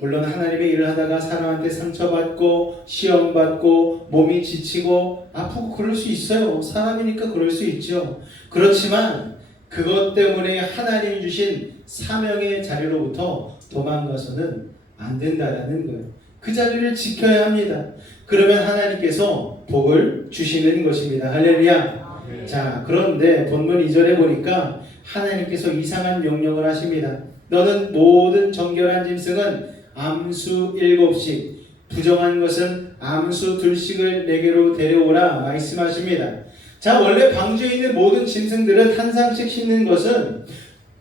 물론 하나님의 일을 하다가 사람한테 상처받고 시험받고 몸이 지치고 아프고 그럴 수 있어요. 사람이니까 그럴 수 있죠. 그렇지만 그것 때문에 하나님이 주신 사명의 자리로부터 도망가서는 안 된다라는 거예요. 그 자리를 지켜야 합니다. 그러면 하나님께서 복을 주시는 것입니다. 할렐루야. 자, 그런데 본문 2절에 보니까 하나님께서 이상한 명령을 하십니다. 너는 모든 정결한 짐승은 암수 7씩, 부정한 것은 암수 2씩을 내게로 데려오라 말씀하십니다. 자, 원래 방주에 있는 모든 짐승들은 한 쌍씩 씻는 것은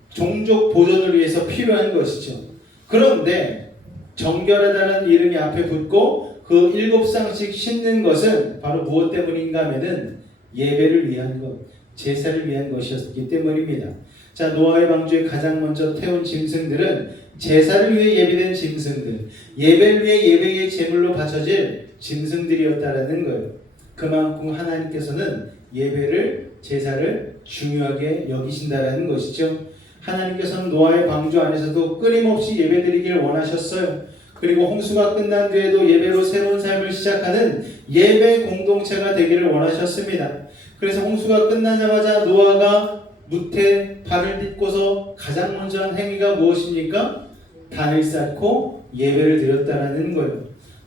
종족 보존을 위해서 필요한 것이죠. 그런데 정결하다는 이름이 앞에 붙고 그 7쌍씩 씻는 것은 바로 무엇 때문인가 하면은 예배를 위한 것, 제사를 위한 것이었기 때문입니다. 자, 노아의 방주에 가장 먼저 태운 짐승들은 제사를 위해 예비된 짐승들, 예배를 위해 예배의 제물로 바쳐질 짐승들이었다라는 거예요. 그만큼 하나님께서는 예배를, 제사를 중요하게 여기신다라는 것이죠. 하나님께서는 노아의 방주 안에서도 끊임없이 예배드리기를 원하셨어요. 그리고 홍수가 끝난 뒤에도 예배로 새로운 삶을 시작하는 예배 공동체가 되기를 원하셨습니다. 그래서 홍수가 끝나자마자 노아가 무태 발을 딛고서 가장 먼저 한 행위가 무엇입니까? 단을 쌓고 예배를 드렸다라는 거예요.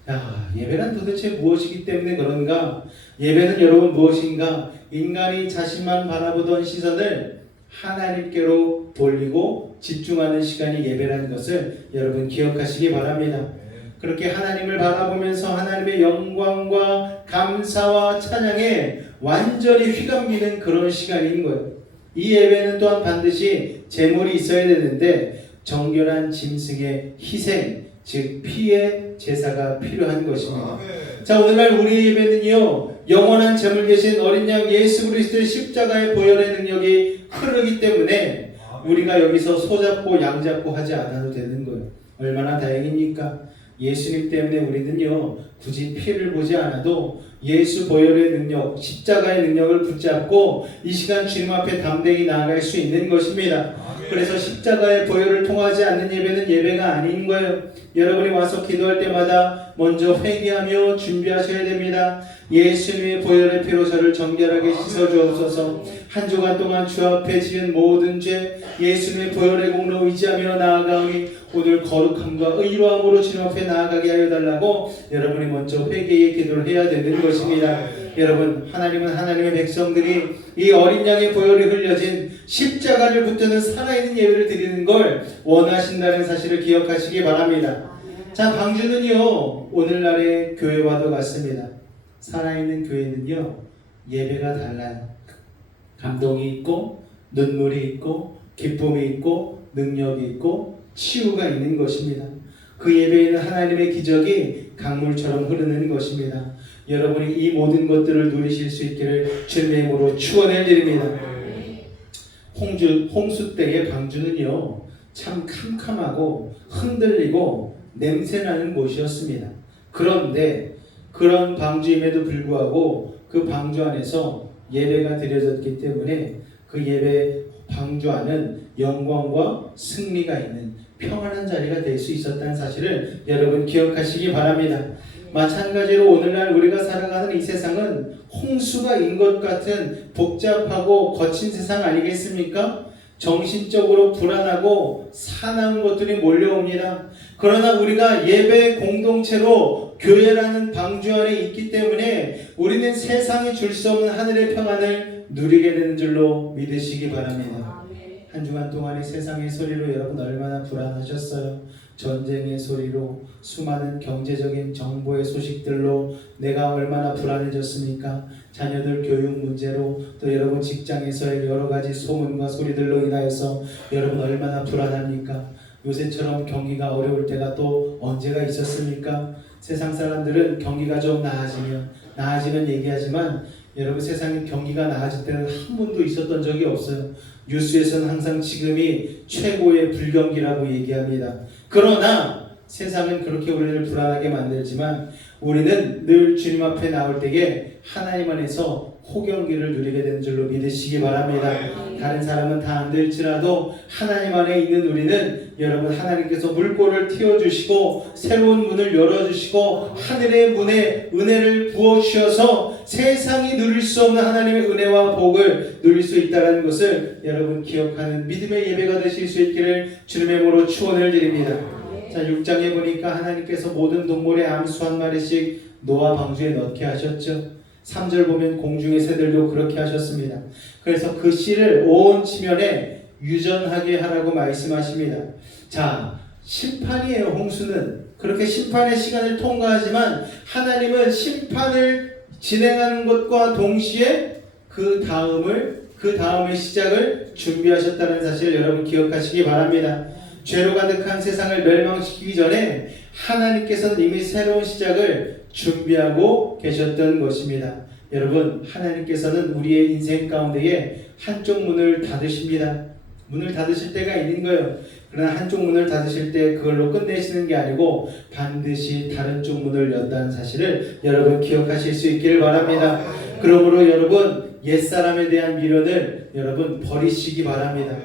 야, 예배란 도대체 무엇이기 때문에 그런가? 예배는 여러분 무엇인가? 인간이 자신만 바라보던 시선을 하나님께로 돌리고 집중하는 시간이 예배라는 것을 여러분 기억하시기 바랍니다. 그렇게 하나님을 바라보면서 하나님의 영광과 감사와 찬양에 완전히 휘감기는 그런 시간인 거예요. 이 예배는 또한 반드시 제물이 있어야 되는데 정결한 짐승의 희생, 즉 피의 제사가 필요한 것입니다. 자, 오늘날 우리의 예배는요, 영원한 제물 대신 어린 양 예수 그리스도의 십자가의 보혈의 능력이 흐르기 때문에 우리가 여기서 소 잡고 양 잡고 하지 않아도 되는 거예요. 얼마나 다행입니까? 예수님 때문에 우리는요, 굳이 피를 보지 않아도 예수 보혈의 능력, 십자가의 능력을 붙잡고 이 시간 주님 앞에 담대히 나아갈 수 있는 것입니다. 그래서 십자가의 보혈을 통하지 않는 예배는 예배가 아닌 거예요. 여러분이 와서 기도할 때마다 먼저 회개하며 준비하셔야 됩니다. 예수님의 보혈의 피로 저를 정결하게 씻어주옵소서. 한 주간 동안 주 앞에 지은 모든 죄 예수님의 보혈의 공로 의지하며 나아가오니 오늘 거룩함과 의로함으로 주님 앞에 나아가게 하여 달라고 여러분이 먼저 회개의 기도를 해야 되는 것입니다. 여러분, 하나님은 하나님의 백성들이 이 어린 양의 보혈이 흘려진 십자가를 붙드는 살아있는 예배를 드리는 걸 원하신다는 사실을 기억하시기 바랍니다. 자, 방주는요 오늘날의 교회와도 같습니다. 살아있는 교회는요 예배가 달라요. 감동이 있고 눈물이 있고 기쁨이 있고 능력이 있고 치유가 있는 것입니다. 그 예배에는 하나님의 기적이 강물처럼 흐르는 것입니다. 여러분이 이 모든 것들을 누리실 수 있기를 주님의 이름으로 축원을 드립니다. 홍수 때의 방주는요 참 캄캄하고 흔들리고 냄새나는 곳이었습니다. 그런데 그런 방주임에도 불구하고 그 방주 안에서 예배가 드려졌기 때문에 그 예배 방주 안은 영광과 승리가 있는 평안한 자리가 될 수 있었다는 사실을 여러분 기억하시기 바랍니다. 마찬가지로 오늘날 우리가 살아가는 이 세상은 홍수가 인 것 같은 복잡하고 거친 세상 아니겠습니까? 정신적으로 불안하고 사나운 것들이 몰려옵니다. 그러나 우리가 예배 공동체로 교회라는 방주 안에 있기 때문에 우리는 세상이 줄 수 없는 하늘의 평안을 누리게 되는 줄로 믿으시기 바랍니다. 한 주간 동안의 세상의 소리로 여러분 얼마나 불안하셨어요? 전쟁의 소리로, 수많은 경제적인 정보의 소식들로 내가 얼마나 불안해졌습니까? 자녀들 교육 문제로, 또 여러분 직장에서의 여러 가지 소문과 소리들로 인하여서 여러분 얼마나 불안합니까? 요새처럼 경기가 어려울 때가 또 언제가 있었습니까? 세상 사람들은 경기가 좀 나아지면 얘기하지만 여러분 세상에 경기가 나아질 때는 한 번도 있었던 적이 없어요. 뉴스에서는 항상 지금이 최고의 불경기라고 얘기합니다. 그러나 세상은 그렇게 우리를 불안하게 만들지만 우리는 늘 주님 앞에 나올 때에 하나님 안에서 호경기를 누리게 되는 줄로 믿으시기 바랍니다. 다른 사람은 다 안 될지라도 하나님 안에 있는 우리는 여러분 하나님께서 물꼬를 틔워주시고 새로운 문을 열어주시고 하늘의 문에 은혜를 부어주셔서 세상이 누릴 수 없는 하나님의 은혜와 복을 누릴 수 있다는 것을 여러분 기억하는 믿음의 예배가 되실 수 있기를 주님의 이름으로 축원을 드립니다. 자, 6장에 보니까 하나님께서 모든 동물의 암수 한 마리씩 노아 방주에 넣게 하셨죠. 3절 보면 공중의 새들도 그렇게 하셨습니다. 그래서 그 씨를 온 지면에 유전하게 하라고 말씀하십니다. 자, 심판이에요. 홍수는 그렇게 심판의 시간을 통과하지만 하나님은 심판을 진행하는 것과 동시에 그 다음의 시작을 준비하셨다는 사실을 여러분 기억하시기 바랍니다. 죄로 가득한 세상을 멸망시키기 전에 하나님께서는 이미 새로운 시작을 준비하고 계셨던 것입니다. 여러분, 하나님께서는 우리의 인생 가운데에 한쪽 문을 닫으십니다. 문을 닫으실 때가 있는 거예요. 그러나 한쪽 문을 닫으실 때 그걸로 끝내시는 게 아니고 반드시 다른 쪽 문을 연다는 사실을 여러분 기억하실 수 있기를 바랍니다. 그러므로 여러분 옛사람에 대한 미련을 여러분 버리시기 바랍니다.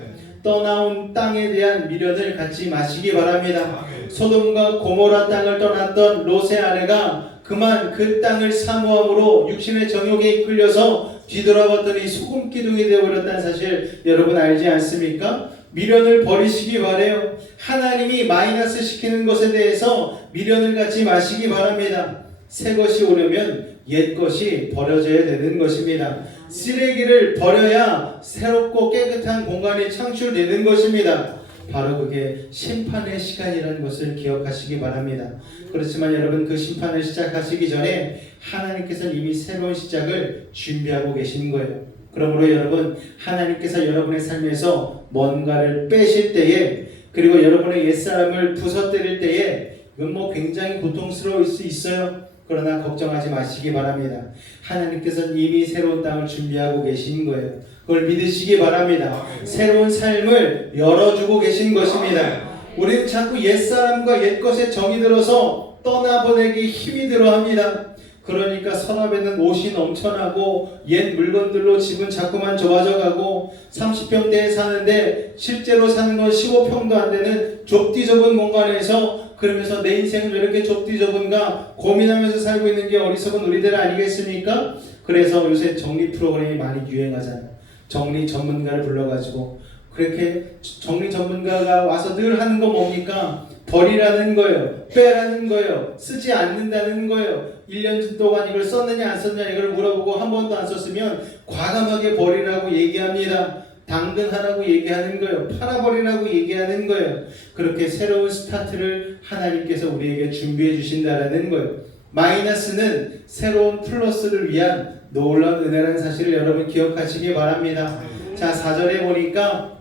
떠나온 땅에 대한 미련을 갖지 마시기 바랍니다. 소돔과 고모라 땅을 떠났던 롯의 아내가 그만 그 땅을 사모함으로 육신의 정욕에 이끌려서 뒤돌아봤더니 소금기둥이 되어버렸다는 사실 여러분 알지 않습니까? 미련을 버리시기 바래요. 하나님이 마이너스 시키는 것에 대해서 미련을 갖지 마시기 바랍니다. 새 것이 오려면 옛 것이 버려져야 되는 것입니다. 쓰레기를 버려야 새롭고 깨끗한 공간이 창출되는 것입니다. 바로 그게 심판의 시간이라는 것을 기억하시기 바랍니다. 그렇지만 여러분 그 심판을 시작하시기 전에 하나님께서는 이미 새로운 시작을 준비하고 계신 거예요. 그러므로 여러분 하나님께서 여러분의 삶에서 뭔가를 빼실 때에 그리고 여러분의 옛사람을 부서뜨릴 때에 이건 굉장히 고통스러울 수 있어요. 그러나 걱정하지 마시기 바랍니다. 하나님께서는 이미 새로운 땅을 준비하고 계신 거예요. 그걸 믿으시기 바랍니다. 새로운 삶을 열어주고 계신 것입니다. 우리는 자꾸 옛사람과 옛것에 정이 들어서 떠나보내기 힘이 들어합니다. 그러니까 서랍에는 옷이 넘쳐나고 옛 물건들로 집은 자꾸만 좁아져가고 30평대에 사는데 실제로 사는 건 15평도 안 되는 좁디 좁은 공간에서 그러면서 내 인생은 왜 이렇게 좁디 좁은가 고민하면서 살고 있는 게 어리석은 우리들 아니겠습니까? 그래서 요새 정리 프로그램이 많이 유행하잖아요. 정리 전문가를 불러가지고 그렇게 정리 전문가가 와서 늘 하는 거 뭡니까? 버리라는 거예요. 빼라는 거예요. 쓰지 않는다는 거예요. 1년 동안 이걸 썼느냐 안 썼느냐 이걸 물어보고 한 번도 안 썼으면 과감하게 버리라고 얘기합니다. 당근하라고 얘기하는 거예요. 팔아버리라고 얘기하는 거예요. 그렇게 새로운 스타트를 하나님께서 우리에게 준비해 주신다라는 거예요. 마이너스는 새로운 플러스를 위한 놀라운 은혜라는 사실을 여러분 기억하시기 바랍니다. 자, 4절에 보니까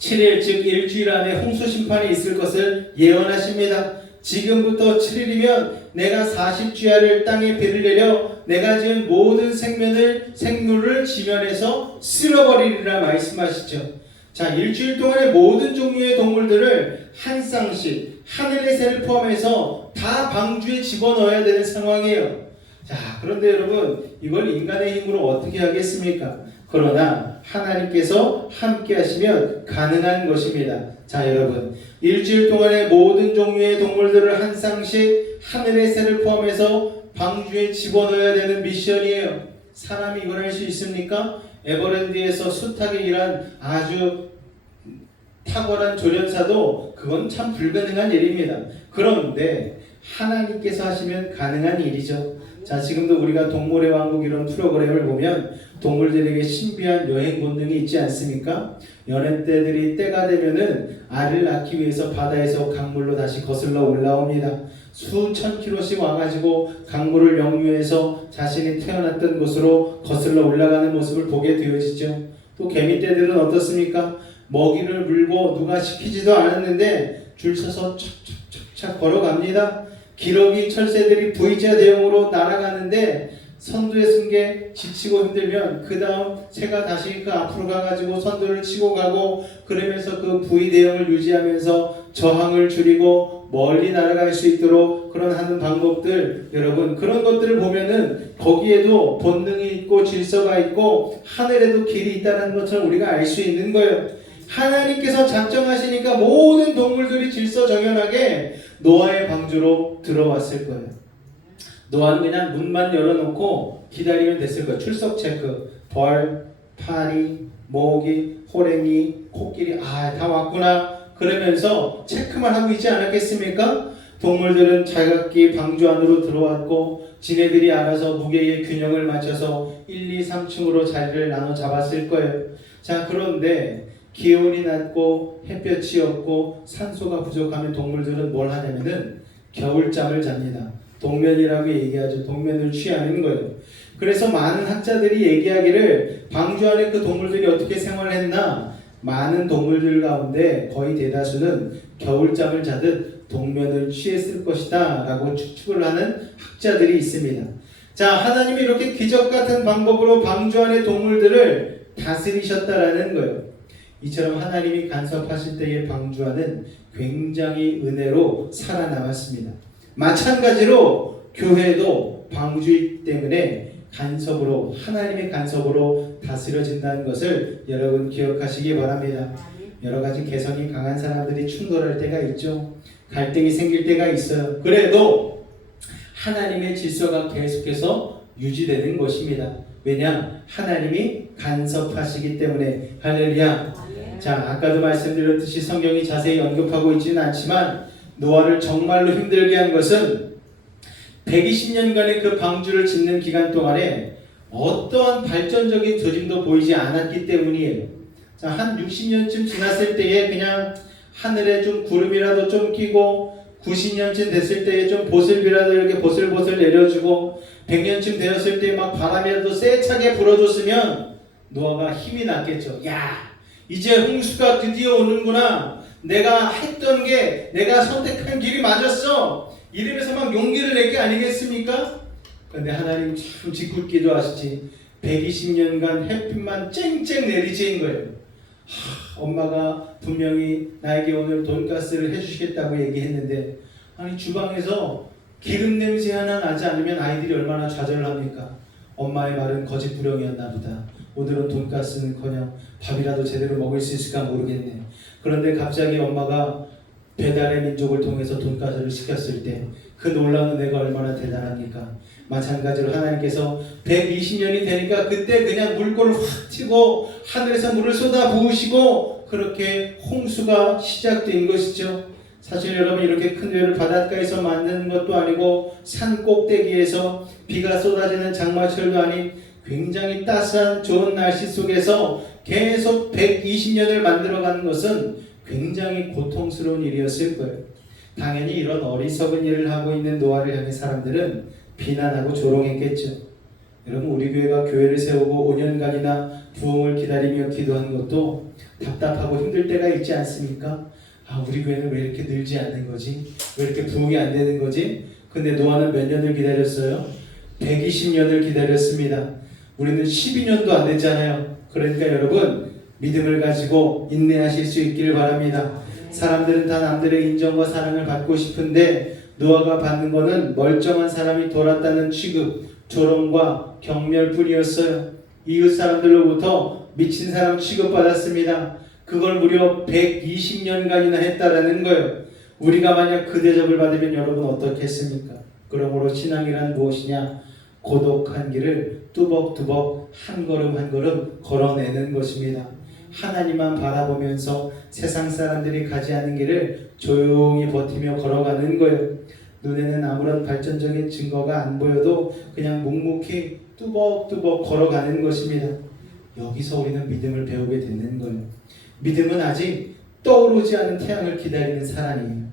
7일 즉 일주일 안에 홍수 심판이 있을 것을 예언하십니다. 지금부터 7일이면 내가 40주야를 땅에 비를 내려 내가 지은 모든 생물을 지면에서 쓸어버리리라 말씀하시죠. 자, 일주일 동안의 모든 종류의 동물들을 한 쌍씩 하늘의 새를 포함해서 다 방주에 집어넣어야 되는 상황이에요. 자, 그런데 여러분 이걸 인간의 힘으로 어떻게 하겠습니까? 그러나 하나님께서 함께 하시면 가능한 것입니다. 자, 여러분 일주일 동안의 모든 종류의 동물들을 한 쌍씩 하늘의 새를 포함해서 방주에 집어넣어야 되는 미션이에요. 사람이 이걸 할 수 있습니까? 에버랜드에서 숱하게 일한 아주 탁월한 조련사도 그건 참 불가능한 일입니다. 그런데 하나님께서 하시면 가능한 일이죠. 자, 지금도 우리가 동물의 왕국 이런 프로그램을 보면 동물들에게 신비한 여행 본능이 있지 않습니까? 연애떼들이 때가 되면은 알을 낳기 위해서 바다에서 강물로 다시 거슬러 올라옵니다. 수천 킬로씩 와가지고 강물을 역류해서 자신이 태어났던 곳으로 거슬러 올라가는 모습을 보게 되어지죠. 또 개미떼들은 어떻습니까? 먹이를 물고 누가 시키지도 않았는데 줄 서서 착착착착 걸어갑니다. 기러기 철새들이 V자 대형으로 날아가는데 선두에 쓴 게 지치고 힘들면 그 다음 새가 다시 그 앞으로 가가지고 선두를 치고 가고 그러면서 그 V 대형을 유지하면서 저항을 줄이고 멀리 날아갈 수 있도록 그런 하는 방법들, 여러분 그런 것들을 보면은 거기에도 본능이 있고 질서가 있고 하늘에도 길이 있다는 것처럼 우리가 알 수 있는 거예요. 하나님께서 작정하시니까 모든 동물들이 질서정연하게 노아의 방주로 들어왔을 거예요. 노아는 그냥 문만 열어놓고 기다리면 됐을 거예요. 출석 체크, 벌, 파리, 모기, 호랭이, 코끼리, 다 왔구나 그러면서 체크만 하고 있지 않았겠습니까? 동물들은 자각기 방주 안으로 들어왔고 지네들이 알아서 무게의 균형을 맞춰서 1, 2, 3층으로 자리를 나눠 잡았을 거예요. 자, 그런데 기온이 낮고 햇볕이 없고 산소가 부족하면 동물들은 뭘 하냐면은 겨울잠을 잡니다. 동면이라고 얘기하죠. 동면을 취하는 거예요. 그래서 많은 학자들이 얘기하기를 방주 안에 그 동물들이 어떻게 생활했나, 많은 동물들 가운데 거의 대다수는 겨울잠을 자듯 동면을 취했을 것이다 라고 추측을 하는 학자들이 있습니다. 자, 하나님이 이렇게 기적 같은 방법으로 방주 안의 동물들을 다스리셨다라는 거예요. 이처럼 하나님이 간섭하실 때의 방주안은 굉장히 은혜로 살아남았습니다. 마찬가지로 교회도 방주이기 때문에 간섭으로, 하나님의 간섭으로 다스려진다는 것을 여러분 기억하시기 바랍니다. 여러 가지 개성이 강한 사람들이 충돌할 때가 있죠. 갈등이 생길 때가 있어요. 그래도 하나님의 질서가 계속해서 유지되는 것입니다. 왜냐? 하나님이 간섭하시기 때문에. 할렐루야. 자, 아까도 말씀드렸듯이 성경이 자세히 언급하고 있지는 않지만 노아를 정말로 힘들게 한 것은 120년간의 그 방주를 짓는 기간 동안에 어떠한 발전적인 조짐도 보이지 않았기 때문이에요. 자, 한 60년쯤 지났을 때에 그냥 하늘에 좀 구름이라도 좀 끼고 90년쯤 됐을 때에 좀 보슬비라도 이렇게 보슬보슬 내려주고 100년쯤 되었을 때 막 바람이라도 세차게 불어줬으면 노아가 힘이 났겠죠. 야, 이제 홍수가 드디어 오는구나. 내가 했던 게 내가 선택한 길이 맞았어. 이러면서 막 용기를 낼 게 아니겠습니까? 그런데 하나님 참 짓궂기도 하시지. 120년간 햇빛만 쨍쨍 내리쬐인 거예요. 엄마가 분명히 나에게 오늘 돈가스를 해주시겠다고 얘기했는데 아니 주방에서 기름 냄새 하나 나지 않으면 아이들이 얼마나 좌절을 합니까? 엄마의 말은 거짓부렁이었나 보다. 오늘은 돈가스는커녕 밥이라도 제대로 먹을 수 있을까 모르겠네. 그런데 갑자기 엄마가 배달의 민족을 통해서 돈가스를 시켰을 때 그 놀라운 은혜가 얼마나 대단합니까? 마찬가지로 하나님께서 120년이 되니까 그때 그냥 물꼬를 확 튀고 하늘에서 물을 쏟아 부으시고 그렇게 홍수가 시작된 것이죠. 사실 여러분 이렇게 큰 죄를 바닷가에서 만드는 것도 아니고 산 꼭대기에서 비가 쏟아지는 장마철도 아닌 굉장히 따스한 좋은 날씨 속에서 계속 120년을 만들어가는 것은 굉장히 고통스러운 일이었을 거예요. 당연히 이런 어리석은 일을 하고 있는 노아를 향해 사람들은 비난하고 조롱했겠죠. 여러분 우리 교회가 교회를 세우고 5년간이나 부흥을 기다리며 기도하는 것도 답답하고 힘들 때가 있지 않습니까? 아, 우리 교회는 왜 이렇게 늘지 않는 거지? 왜 이렇게 부흥이 안 되는 거지? 근데 노아는 몇 년을 기다렸어요? 120년을 기다렸습니다. 우리는 12년도 안 됐잖아요. 그러니까 여러분 믿음을 가지고 인내하실 수 있기를 바랍니다. 사람들은 다 남들의 인정과 사랑을 받고 싶은데 노아가 받는 것은 멀쩡한 사람이 돌았다는 취급, 조롱과 경멸뿐이었어요. 이웃 사람들로부터 미친 사람 취급받았습니다. 그걸 무려 120년간이나 했다라는 거예요. 우리가 만약 그 대접을 받으면 여러분 어떻겠습니까? 그러므로 신앙이란 무엇이냐? 고독한 길을 뚜벅뚜벅 한 걸음 한 걸음 걸어내는 것입니다. 하나님만 바라보면서 세상 사람들이 가지 않는 길을 조용히 버티며 걸어가는 거예요. 눈에는 아무런 발전적인 증거가 안 보여도 그냥 묵묵히 뚜벅뚜벅 걸어가는 것입니다. 여기서 우리는 믿음을 배우게 되는 거예요. 믿음은 아직 떠오르지 않은 태양을 기다리는 사람이에요.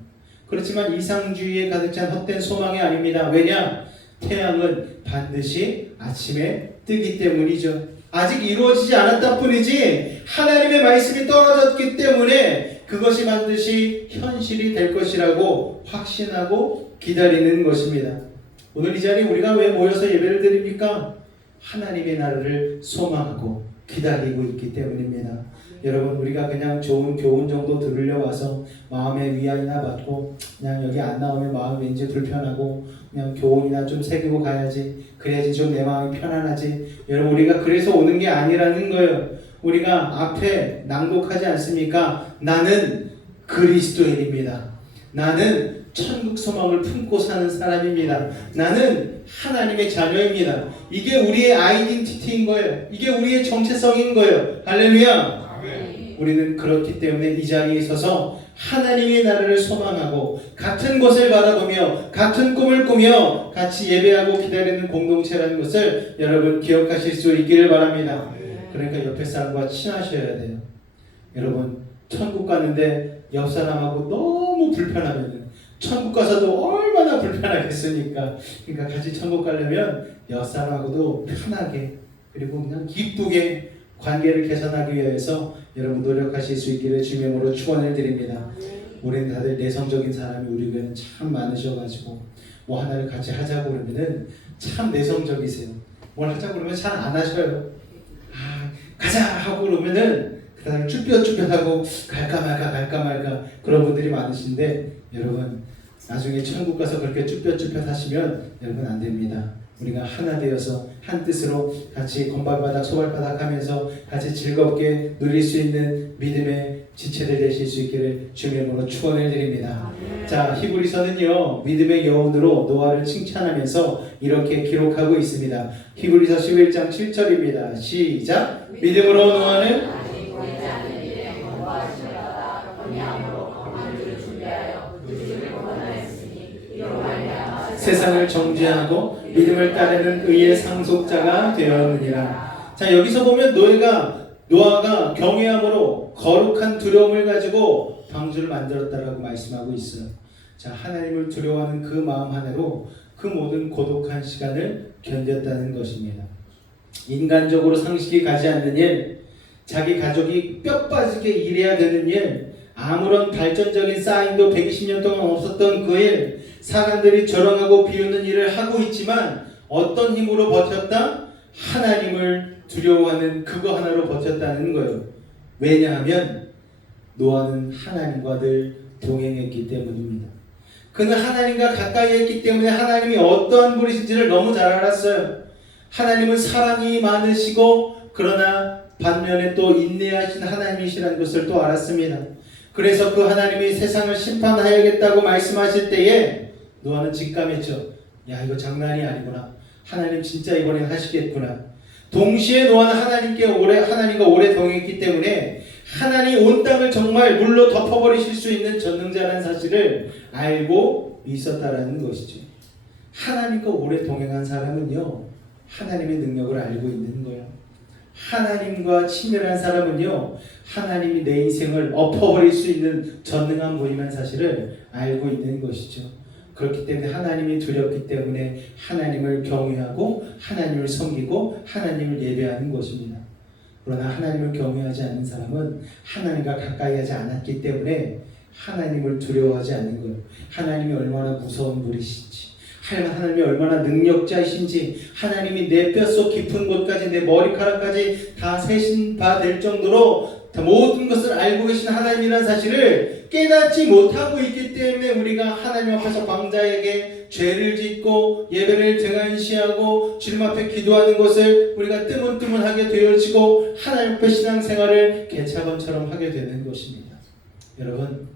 그렇지만 이상주의에 가득 찬 헛된 소망이 아닙니다. 왜냐? 태양은 반드시 아침에 뜨기 때문이죠. 아직 이루어지지 않았다 뿐이지 하나님의 말씀이 떨어졌기 때문에 그것이 반드시 현실이 될 것이라고 확신하고 기다리는 것입니다. 오늘 이 자리에 우리가 왜 모여서 예배를 드립니까? 하나님의 나라를 소망하고 기다리고 있기 때문입니다. 여러분 우리가 그냥 좋은 교훈 정도 들으려 와서 마음의 위안이나 받고 그냥 여기 안 나오면 마음 왠지 불편하고 그냥 교훈이나 좀 새기고 가야지 그래야지 좀 내 마음이 편안하지. 여러분 우리가 그래서 오는 게 아니라는 거예요. 우리가 앞에 낭독하지 않습니까? 나는 그리스도인입니다. 나는 천국 소망을 품고 사는 사람입니다. 나는 하나님의 자녀입니다. 이게 우리의 아이덴티티인 거예요. 이게 우리의 정체성인 거예요. 할렐루야. 우리는 그렇기 때문에 이 자리에 서서 하나님의 나라를 소망하고 같은 것을 바라보며 같은 꿈을 꾸며 같이 예배하고 기다리는 공동체라는 것을 여러분 기억하실 수 있기를 바랍니다. 그러니까 옆에 사람과 친하셔야 돼요. 여러분 천국 가는데 옆 사람하고 너무 불편하면 천국 가서도 얼마나 불편하겠습니까? 그러니까 같이 천국 가려면 옆 사람하고도 편하게 그리고 그냥 기쁘게 관계를 개선하기 위해서 여러분 노력하실 수 있기를 주님의 이름으로 축원을 드립니다. 우리는 다들 내성적인 사람이 우리 교회는 참 많으셔가지고 뭐 하나를 같이 하자고 그러면은 참 내성적이세요. 뭘 하자고 그러면 잘 안 하셔요. 아 가자 하고 그러면은 그 다음에 쭈뼛쭈뼛하고 갈까 말까 그런 분들이 많으신데 여러분 나중에 천국 가서 그렇게 쭈뼛쭈뼛 하시면 여러분 안 됩니다. 우리가 하나 되어서 한 뜻으로 같이 건발바닥 소발바닥 하면서 같이 즐겁게 누릴 수 있는 믿음의 지체들 되실 수 있기를 주님의 이름으로 축원을 드립니다. 자, 히브리서는요 믿음의 여운으로 노아를 칭찬하면서 이렇게 기록하고 있습니다. 히브리서 11장 7절입니다. 시작. 믿음으로 노아는 세상을 정죄하고 믿음을 따르는 의의 상속자가 되었느니라. 자, 여기서 보면 노아가 경외함으로 거룩한 두려움을 가지고 방주를 만들었다라고 말씀하고 있어요. 자, 하나님을 두려워하는 그 마음 하나로 그 모든 고독한 시간을 견뎠다는 것입니다. 인간적으로 상식이 가지 않는 일, 자기 가족이 뼈 빠지게 일해야 되는 일, 아무런 발전적인 사인도 120년 동안 없었던 그 일, 사람들이 조롱하고 비웃는 일을 하고 있지만 어떤 힘으로 버텼다? 하나님을 두려워하는 그거 하나로 버텼다는 거예요. 왜냐하면 노아는 하나님과 늘 동행했기 때문입니다. 그는 하나님과 가까이 했기 때문에 하나님이 어떠한 분이신지를 너무 잘 알았어요. 하나님은 사랑이 많으시고 그러나 반면에 또 인내하신 하나님이시라는 것을 또 알았습니다. 그래서 그 하나님이 세상을 심판하야겠다고 말씀하실 때에 노아는 직감했죠. 야, 이거 장난이 아니구나. 하나님 진짜 이번엔 하시겠구나. 동시에 노아는 하나님과 오래 동행했기 때문에 하나님 온 땅을 정말 물로 덮어버리실 수 있는 전능자라는 사실을 알고 있었다라는 것이죠. 하나님과 오래 동행한 사람은요, 하나님의 능력을 알고 있는 거예요. 하나님과 친밀한 사람은요, 하나님이 내 인생을 엎어버릴 수 있는 전능한 분이라는 사실을 알고 있는 것이죠. 그렇기 때문에 하나님이 두렵기 때문에 하나님을 경외하고 하나님을 섬기고 하나님을 예배하는 것입니다. 그러나 하나님을 경외하지 않는 사람은 하나님과 가까이 하지 않았기 때문에 하나님을 두려워하지 않는 거예요. 하나님이 얼마나 무서운 분이신지, 하나님이 얼마나 능력자이신지, 하나님이 내 뼛속 깊은 곳까지, 내 머리카락까지 다 세신 바 될 정도로 모든 것을 알고 계신 하나님이라는 사실을 깨닫지 못하고 있기 때문에 우리가 하나님 앞에서 광자에게 죄를 짓고 예배를 등한시하고 주님 앞에 기도하는 것을 우리가 뜨문뜨문하게 되어지고 하나님 앞에 신앙생활을 개차반처럼 하게 되는 것입니다. 여러분,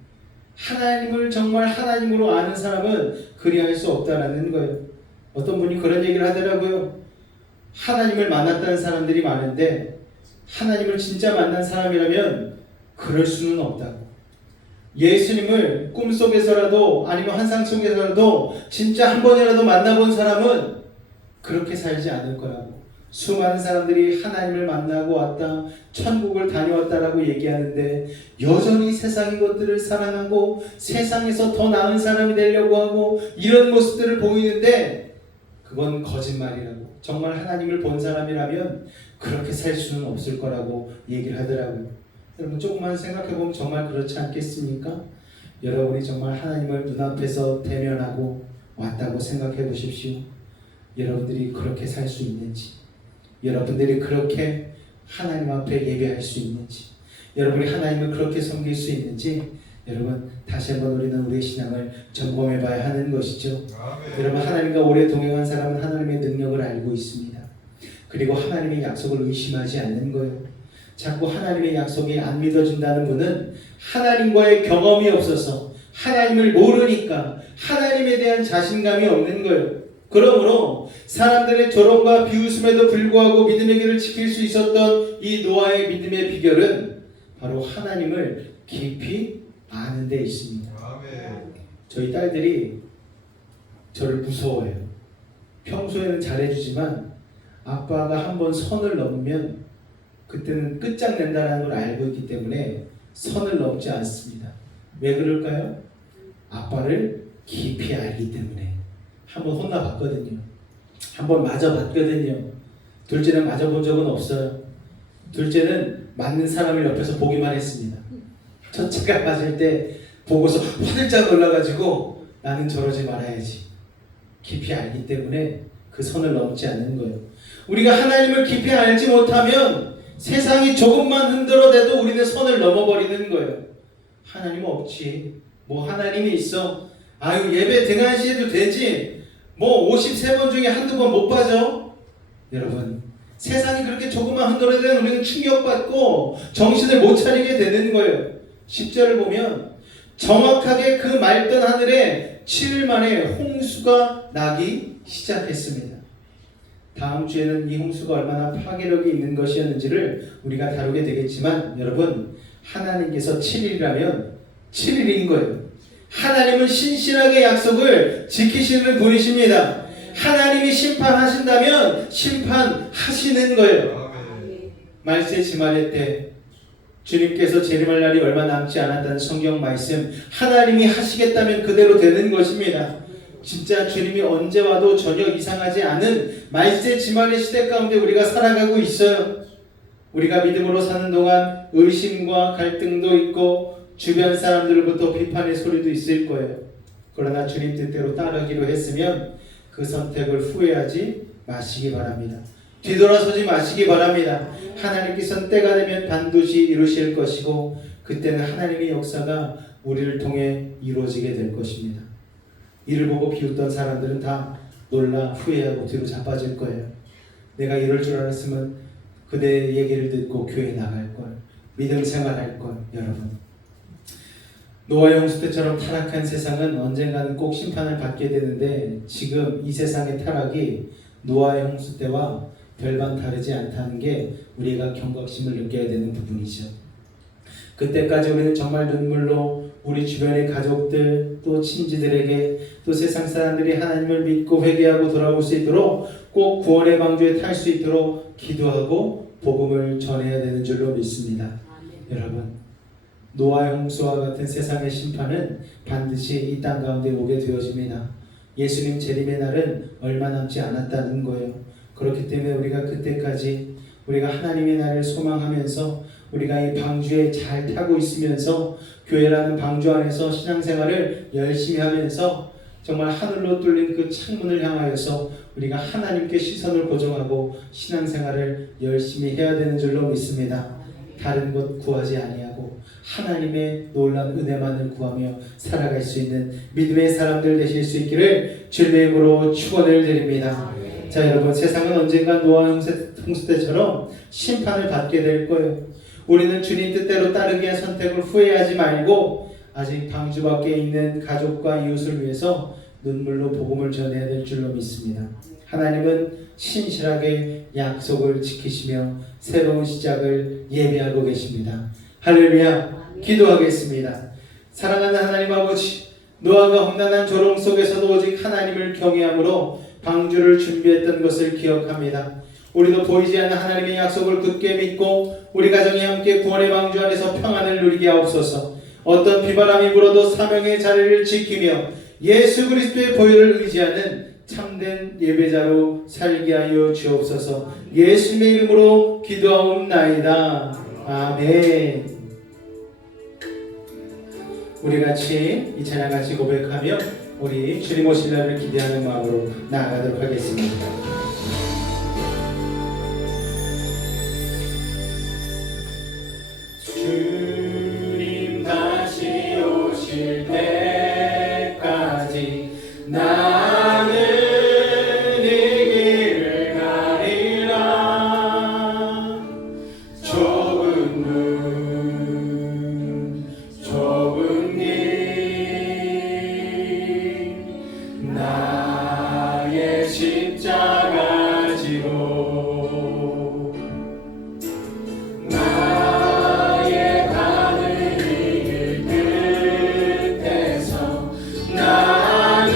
하나님을 정말 하나님으로 아는 사람은 그리할 수 없다라는 거예요. 어떤 분이 그런 얘기를 하더라고요. 하나님을 만났다는 사람들이 많은데 하나님을 진짜 만난 사람이라면 그럴 수는 없다고. 예수님을 꿈속에서라도 아니면 환상 속에서라도 진짜 한 번이라도 만나본 사람은 그렇게 살지 않을 거라고. 수많은 사람들이 하나님을 만나고 왔다, 천국을 다녀왔다라고 얘기하는데 여전히 세상의 것들을 사랑하고 세상에서 더 나은 사람이 되려고 하고 이런 모습들을 보이는데 그건 거짓말이라고. 정말 하나님을 본 사람이라면 그렇게 살 수는 없을 거라고 얘기를 하더라고요. 여러분, 조금만 생각해보면 정말 그렇지 않겠습니까? 여러분이 정말 하나님을 눈앞에서 대면하고 왔다고 생각해 보십시오. 여러분들이 그렇게 살 수 있는지, 여러분들이 그렇게 하나님 앞에 예배할 수 있는지, 여러분이 하나님을 그렇게 섬길 수 있는지, 여러분 다시 한번 우리는 우리의 신앙을 점검해 봐야 하는 것이죠. 아멘. 여러분, 하나님과 오래 동행한 사람은 하나님의 능력을 알고 있습니다. 그리고 하나님의 약속을 의심하지 않는 거예요. 자꾸 하나님의 약속이 안 믿어진다는 분은 하나님과의 경험이 없어서 하나님을 모르니까 하나님에 대한 자신감이 없는 거예요. 그러므로 사람들의 조롱과 비웃음에도 불구하고 믿음의 길을 지킬 수 있었던 이 노아의 믿음의 비결은 바로 하나님을 깊이 아는 데 있습니다. 아멘. 저희 딸들이 저를 무서워해요. 평소에는 잘해주지만 아빠가 한번 선을 넘으면 그때는 끝장낸다는 걸 알고 있기 때문에 선을 넘지 않습니다. 왜 그럴까요? 아빠를 깊이 알기 때문에. 한번 혼나봤거든요. 한번 맞아봤거든요. 둘째는 맞아본 적은 없어요. 둘째는 맞는 사람을 옆에서 보기만 했습니다. 첫째가 맞을 때 보고서 화들짝 놀라가지고 나는 저러지 말아야지. 깊이 알기 때문에 그 선을 넘지 않는 거예요. 우리가 하나님을 깊이 알지 못하면 세상이 조금만 흔들어대도 우리는 선을 넘어버리는 거예요. 하나님 없지. 뭐 하나님이 있어. 아유, 예배 등한시해도 되지. 뭐 53번 중에 한두 번 못 빠져. 여러분, 세상이 그렇게 조금만 흔들어대면 우리는 충격받고 정신을 못 차리게 되는 거예요. 10절을 보면 정확하게 그 맑던 하늘에 7일 만에 홍수가 나기 시작했습니다. 다음 주에는 이 홍수가 얼마나 파괴력이 있는 것이었는지를 우리가 다루게 되겠지만, 여러분, 하나님께서 7일이라면 7일인 거예요. 하나님은 신실하게 약속을 지키시는 분이십니다. 하나님이 심판하신다면 심판하시는 거예요. 말세 지말의 때 주님께서 재림할 날이 얼마 남지 않았다는 성경 말씀, 하나님이 하시겠다면 그대로 되는 것입니다. 진짜 주님이 언제 와도 전혀 이상하지 않은 말세 지말의 시대 가운데 우리가 살아가고 있어요. 우리가 믿음으로 사는 동안 의심과 갈등도 있고 주변 사람들로부터 비판의 소리도 있을 거예요. 그러나 주님 뜻대로 따르기로 했으면 그 선택을 후회하지 마시기 바랍니다. 뒤돌아서지 마시기 바랍니다. 하나님께서는 때가 되면 반드시 이루실 것이고 그때는 하나님의 역사가 우리를 통해 이루어지게 될 것입니다. 이를 보고 비웃던 사람들은 다 놀라 후회하고 뒤로 자빠질 거예요. 내가 이럴 줄 알았으면 그대의 얘기를 듣고 교회에 나갈 걸, 믿음 생활할 걸. 여러분, 노아의 홍수 때처럼 타락한 세상은 언젠가는 꼭 심판을 받게 되는데 지금 이 세상의 타락이 노아의 홍수 때와 별반 다르지 않다는 게 우리가 경각심을 느껴야 되는 부분이죠. 그때까지 우리는 정말 눈물로 우리 주변의 가족들 또 친지들에게 또 세상 사람들이 하나님을 믿고 회개하고 돌아올 수 있도록 꼭 구원의 방주에 탈 수 있도록 기도하고 복음을 전해야 되는 줄로 믿습니다. 여러분, 노아의 홍수와 같은 세상의 심판은 반드시 이 땅 가운데 오게 되어집니다. 예수님 재림의 날은 얼마 남지 않았다는 거예요. 그렇기 때문에 우리가 그때까지 우리가 하나님의 날을 소망하면서 우리가 이 방주에 잘 타고 있으면서 교회라는 방주 안에서 신앙생활을 열심히 하면서 정말 하늘로 뚫린 그 창문을 향하여서 우리가 하나님께 시선을 고정하고 신앙생활을 열심히 해야 되는 줄로 믿습니다. 다른 것 구하지 아니하고 하나님의 놀라운 은혜만을 구하며 살아갈 수 있는 믿음의 사람들 되실 수 있기를 주님의 이름으로 축원을 드립니다. 자, 여러분, 세상은 언젠가 노아 홍수 때처럼 심판을 받게 될 거예요. 우리는 주님 뜻대로 따르기 위한 선택을 후회하지 말고 아직 방주 밖에 있는 가족과 이웃을 위해서 눈물로 복음을 전해야 될 줄로 믿습니다. 하나님은 신실하게 약속을 지키시며 새로운 시작을 예비하고 계십니다. 할렐루야. 기도하겠습니다. 사랑하는 하나님 아버지, 노아가 험난한 조롱 속에서도 오직 하나님을 경외함으로 방주를 준비했던 것을 기억합니다. 우리도 보이지 않는 하나님의 약속을 굳게 믿고 우리 가정이 함께 구원의 방주 안에서 평안을 누리게 하옵소서. 어떤 비바람이 불어도 사명의 자리를 지키며 예수 그리스도의 보혈을 의지하는 참된 예배자로 살게 하여 주옵소서. 예수님의 이름으로 기도하옵나이다. 아멘. 우리 같이 이 찬양 같이 고백하며 우리 주님 오실 날을 기대하는 마음으로 나아가도록 하겠습니다. 주님 다시 오실 때까지 나는 이 길을 가리라. 좁은 문 좁은 길 나의 십자가 지고 나의 가는 이 길 끝에서 나는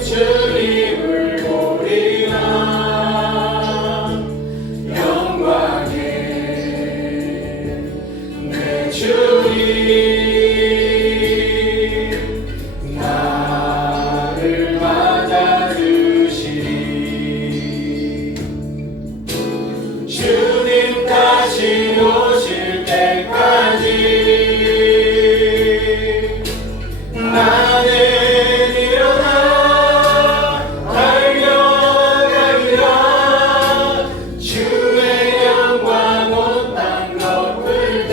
주님을 보리라. 영광의 내 주님 나를 맞아주시리. 주님 다시 오실 때까지 나는 일어나 달려가리라. 주의 영광 온 땅 덮을 때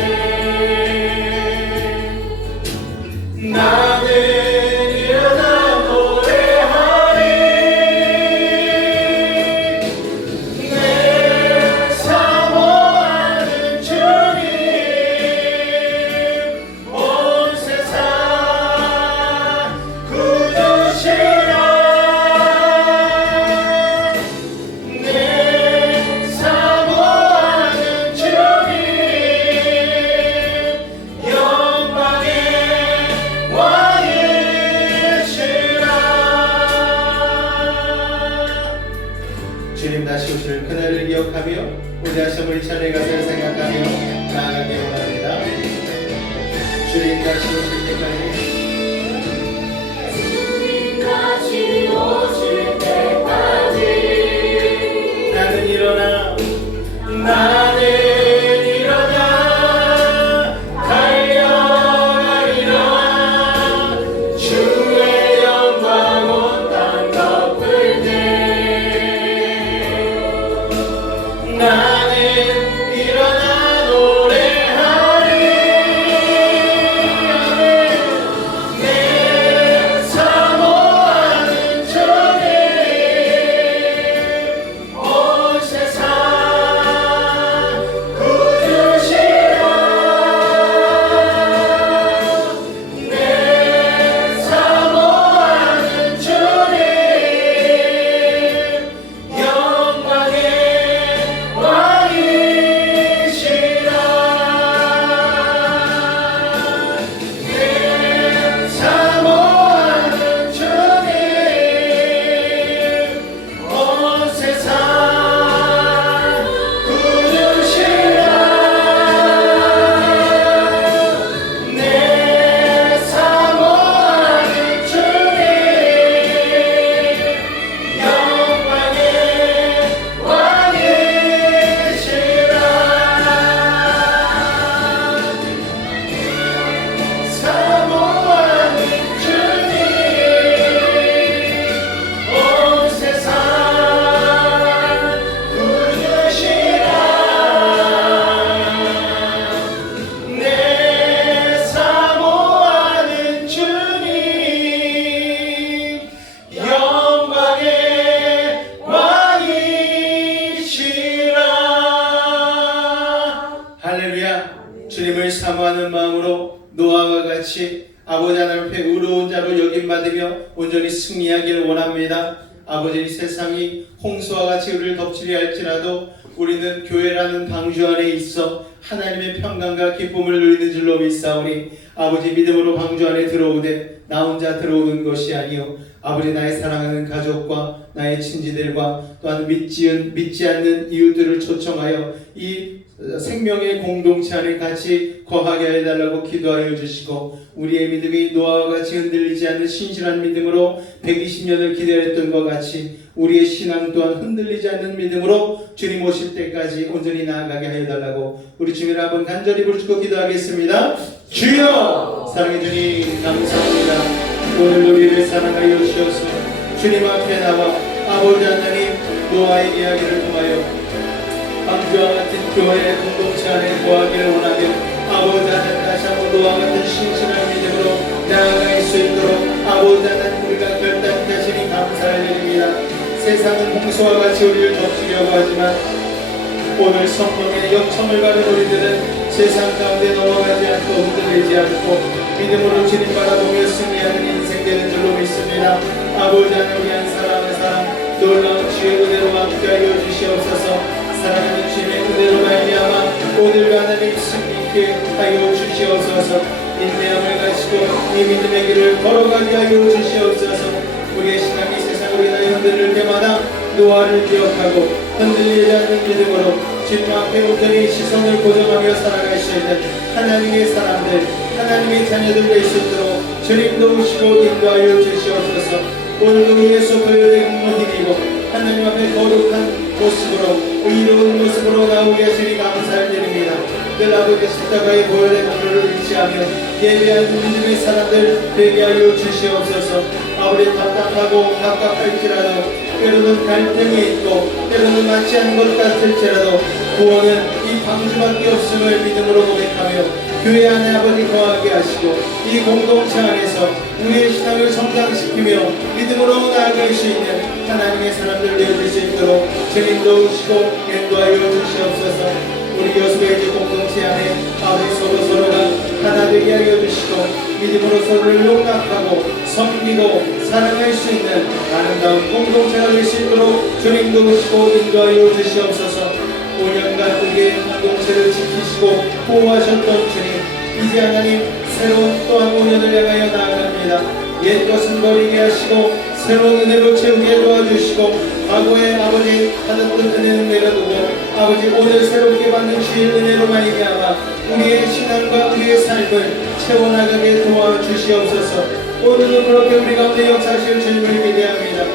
나는 일어나 노래하리. 내 사모하는 주님 온 세상 구주시라. 내 사모하는 주님 영광의 왕이시라. 주님 다시 오실 그날을 기억하며 우리 다시 한번 이 찬양의 가사를 생각하며 나아가기 원합니다. 주님 다시 오실 때까지 주님 다시 오실 때까지 나는 일어나 달려가리라. 주의 영광 온 땅 덮을 때 나는 일어나 노래하리. 아멘. 할렐루야. 주님을 사모하는 마음으로 노아와 같이 아버지 하나님 앞에 의로운 자로 여김받으며 온전히 승리하기를 원합니다. 아버지, 이 세상이 홍수와 같이 우리를 덮치려 할지라도 우리는 교회라는 방주 안에 있어 하나님의 평강과 기쁨을 누리는 줄로 믿사오니 아버지, 믿음으로 방주 안에 들어오되 나 혼자 들어오는 것이 아니요 아버지, 나의 사랑하는 가족과 나의 친지들과 또한 믿지 않는 이웃들을 초청하여 이 생명의 공동체 안에 같이 거하게 해달라고 기도하여 주시고 우리의 믿음이 노아와 같이 흔들리지 않는 신실한 믿음으로 120년을 기다렸던 것 같이 우리의 신앙 또한 흔들리지 않는 믿음으로 주님 오실 때까지 온전히 나아가게 하여 달라고 우리 주님을 한번 간절히 부르시고 기도하겠습니다. 주여! 사랑해 주님 감사합니다. 오늘 우리를 사랑하여 주셔서 주님 앞에 나와 아버지 하나님 노아의 이야기를 통하여 방주와 같은 교회의 공동체 안에 거하기를 원하며 아버지 하나님 다시 한번 노아와 같은 신실한 믿음으로 나아갈 수 있도록 아버지 하나님 우리가 결단케 하시니 감사를 드립니다. 세상은 홍수와 같이 우리를 덮치려고 하지만 오늘 성령의 역청을 받은 우리들은 세상 가운데 넘어가지 않고 흔들리지 않고 믿음으로 주님 바라보며 승리하는 인생 되는 줄로 믿습니다. 아버지 하나님 위한 사랑하는 사람 놀라운 주의 은혜로 함께하여 주시옵소서. 사랑하는 주님의 은혜로 말미암아 오늘과 하나님 승리케 하여 주시옵소서. 인내함을 가지고 이 믿음의 길을 걸어가게 하여 주시옵소서. 우리의 신앙이 세상으로 인하여 흔들릴 때마다 노아를 기억하고 흔들리지 않는 믿음으로 주님 앞에 온전히 시선을 고정하며 살아갈 수 있는 하나님의 사람들, 하나님의 자녀들 될 수 있도록 주님 도우시고 인도하여 주시옵소서. 오늘도 예수 그리스도의 힘을 힘입고 하나님 앞에 거룩한 모습으로 의로운 모습으로 나오게 하시니 감사를 드립니다. 늘 아버지 십자가의 보혈의 공로를 의지하며 예배하는 믿음의 사람들 되게 하여 주시옵소서. 아버지 답답하고 답답할지라도 때로는 갈등이 있고 때로는 맞지 않은 것 같을지라도 구원은 이 방주밖에 없음을 믿음으로 고백하며 교회 안에 아버지 거하게 하시고 이 공동체 안에서 우리의 신앙을 성장시키며 믿음으로 나아갈 수 있는 하나님의 사람들 되어질 수 있도록 주님 도우시고 인도하여 주시옵소서. 우리 여수의 공동체 안에 아버지 서로가 하나 되게 하여 주시고 믿음으로 서로를 용납하고 섬기고 사랑할 수 있는 아름다운 공동체가 될 수 있도록 주님 도우시고 인도하여 주시옵소서. 5년간 우리의 공동체를 지키시고 보호하셨던 주님, 이제 하나님 새로운 또한 5년을 향하여 나아갑니다. 옛 것은 버리게 하시고 새로운 은혜로 채우게 도와주시고 과거에 아버지 받았던 은혜는 내려두고 아버지 오늘 새롭게 받는 주의 은혜로 말미암아 우리의 신앙과 우리의 삶을 채워나가게 도와주시옵소서. 오늘도 그렇게 우리 가운데 역사하실 주님을 기대합니다.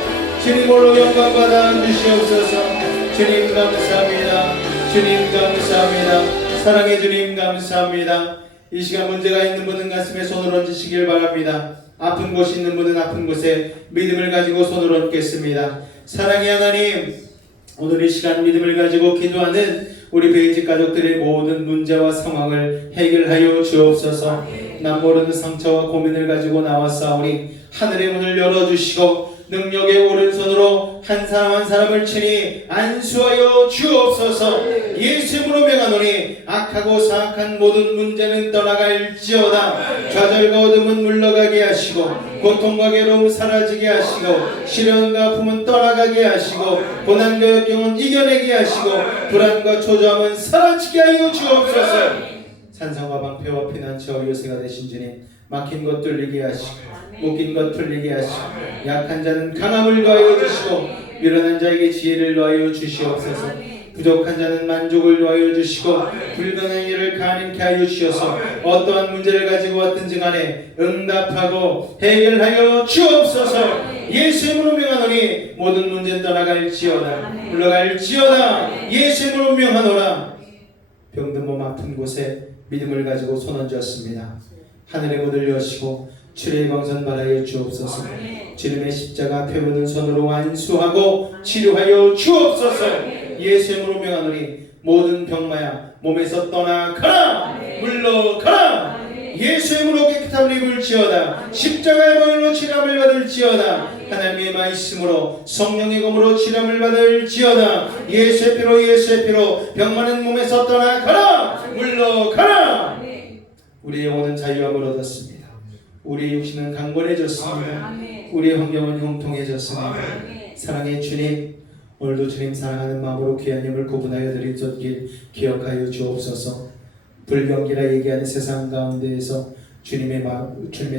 주님으로 영광받아 주시옵소서. 주님 감사합니다. 주님 감사합니다. 사랑의 주님 감사합니다. 이 시간 문제가 있는 분은 가슴에 손을 얹으시길 바랍니다. 아픈 곳이 있는 분은 아픈 곳에 믿음을 가지고 손을 얹겠습니다. 사랑의 하나님, 오늘 이 시간 믿음을 가지고 기도하는 우리 베이직 가족들의 모든 문제와 상황을 해결하여 주옵소서. 남 모르는 상처와 고민을 가지고 나왔사오니 하늘의 문을 열어주시고 능력의 오른손으로 한 사람 한 사람을 친히 안수하여 주옵소서. 예수 이름으로 명하노니 악하고 사악한 모든 문제는 떠나갈지어다. 좌절과 어둠은 물러가게 하시고 고통과 괴로움 사라지게 하시고 시련과 아픔은 떠나가게 하시고 고난과 역경은 이겨내게 하시고 불안과 초조함은 사라지게 하여 주옵소서. 산성과 방패와 피난처와 요새가 되신 주님, 막힌 것 뚫리게 하시고 묶인 것 풀리게 하시고 약한 자는 강함을 더하여 주시고 미련한 자에게 지혜를 더하여 주시옵소서. 부족한 자는 만족을 더하여 주시고 불가능한 일을 가능케 하여 주셔서 어떠한 문제를 가지고 왔든지 간에 응답하고 해결하여 주옵소서. 예수 이름으로 명하노니 모든 문제는 떠나갈지어다. 물러갈지어다. 예수 이름으로 명하노라. 병든 몸 아픈 곳에 믿음을 가지고 손 얹었습니다. 하늘의 문을 여시고 주의 광선 바라여 주옵소서. 주님의 십자가 앞에 묻은 손으로 안수하고 치료하여 주옵소서. 예수 이름으로 명하노니 모든 병마야 몸에서 떠나가라. 물러가라. 예수 이름으로 깨끗함을 입을지어다. 십자가의 보혈로 치료함을 받을지어다. 하나님의 말씀으로 성령의 검으로 치료함을 받을지어다. 예수의 피로 예수의 피로 병 많은 몸에서 떠나가라. 물러가라. 아멘. 우리의 영혼은 자유함을 얻었습니다. 우리의 육신은 강건해졌습니다. 아멘. 우리의 환경은 형통해졌습니다. 아멘. 사랑의 주님, 오늘도 주님 사랑하는 마음으로 귀한 힘을 구분하여 드린 젖길 기억하여 주옵소서. 불경기라 얘기하는 세상 가운데에서 주님의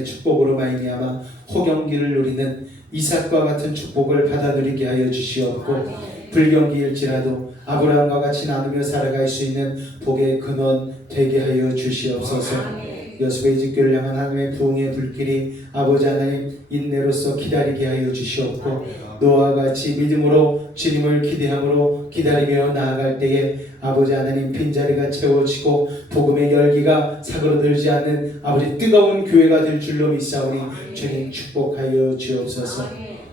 축복으로 말미암아 호경기를 누리는 이삭과 같은 축복을 받아 누리게 하여 주시옵고, 불경기일지라도 아브라함과 같이 나누며 살아갈 수 있는 복의 근원 되게 하여 주시옵소서. 여수의 집교를 향한 하나님의 부흥의 불길이 아버지 하나님 인내로서 기다리게 하여 주시옵고, 노아와 같이 믿음으로 주님을 기대함으로 기다리며 나아갈 때에 아버지 하나님 빈자리가 채워지고 복음의 열기가 사그러들지 않는 아버지 뜨거운 교회가 될 줄로 믿사오니 주님 축복하여 주옵소서.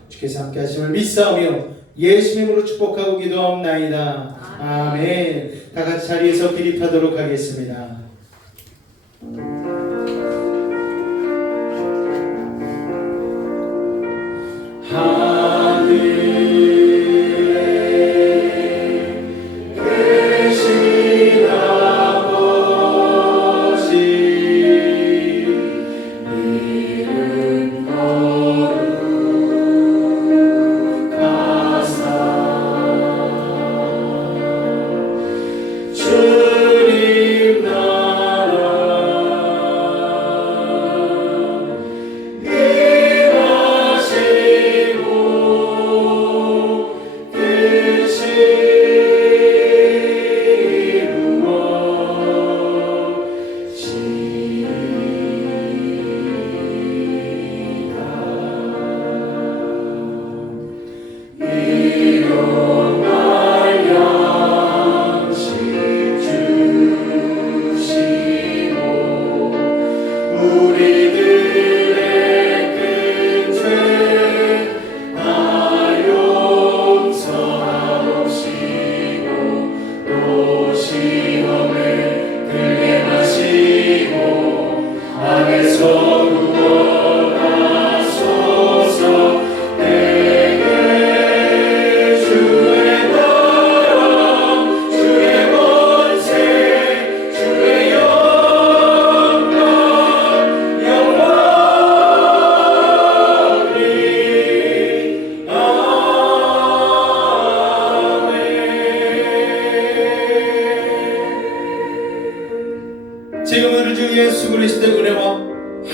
주께서 함께 하심을 믿사오며 예수님으로 축복하고 기도하옵나이다. 아멘. 다 같이 자리에서 기립하도록 하겠습니다. 지금은 주 예수 그리스도의 은혜와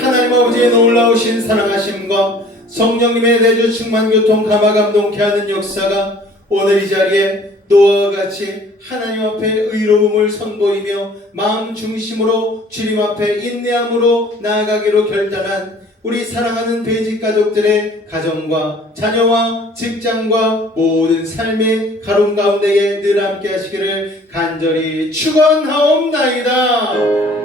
하나님 아버지의 놀라우신 사랑하심과 성령님의 내주 충만 교통 감화 감동케 하는 역사가 오늘 이 자리에 노아와 같이 하나님 앞에 의로움을 선보이며 마음 중심으로 주님 앞에 인내함으로 나아가기로 결단한 우리 사랑하는 배직 가족들의 가정과 자녀와 직장과 모든 삶의 가론 가운데에 늘 함께 하시기를 간절히 축원하옵나이다.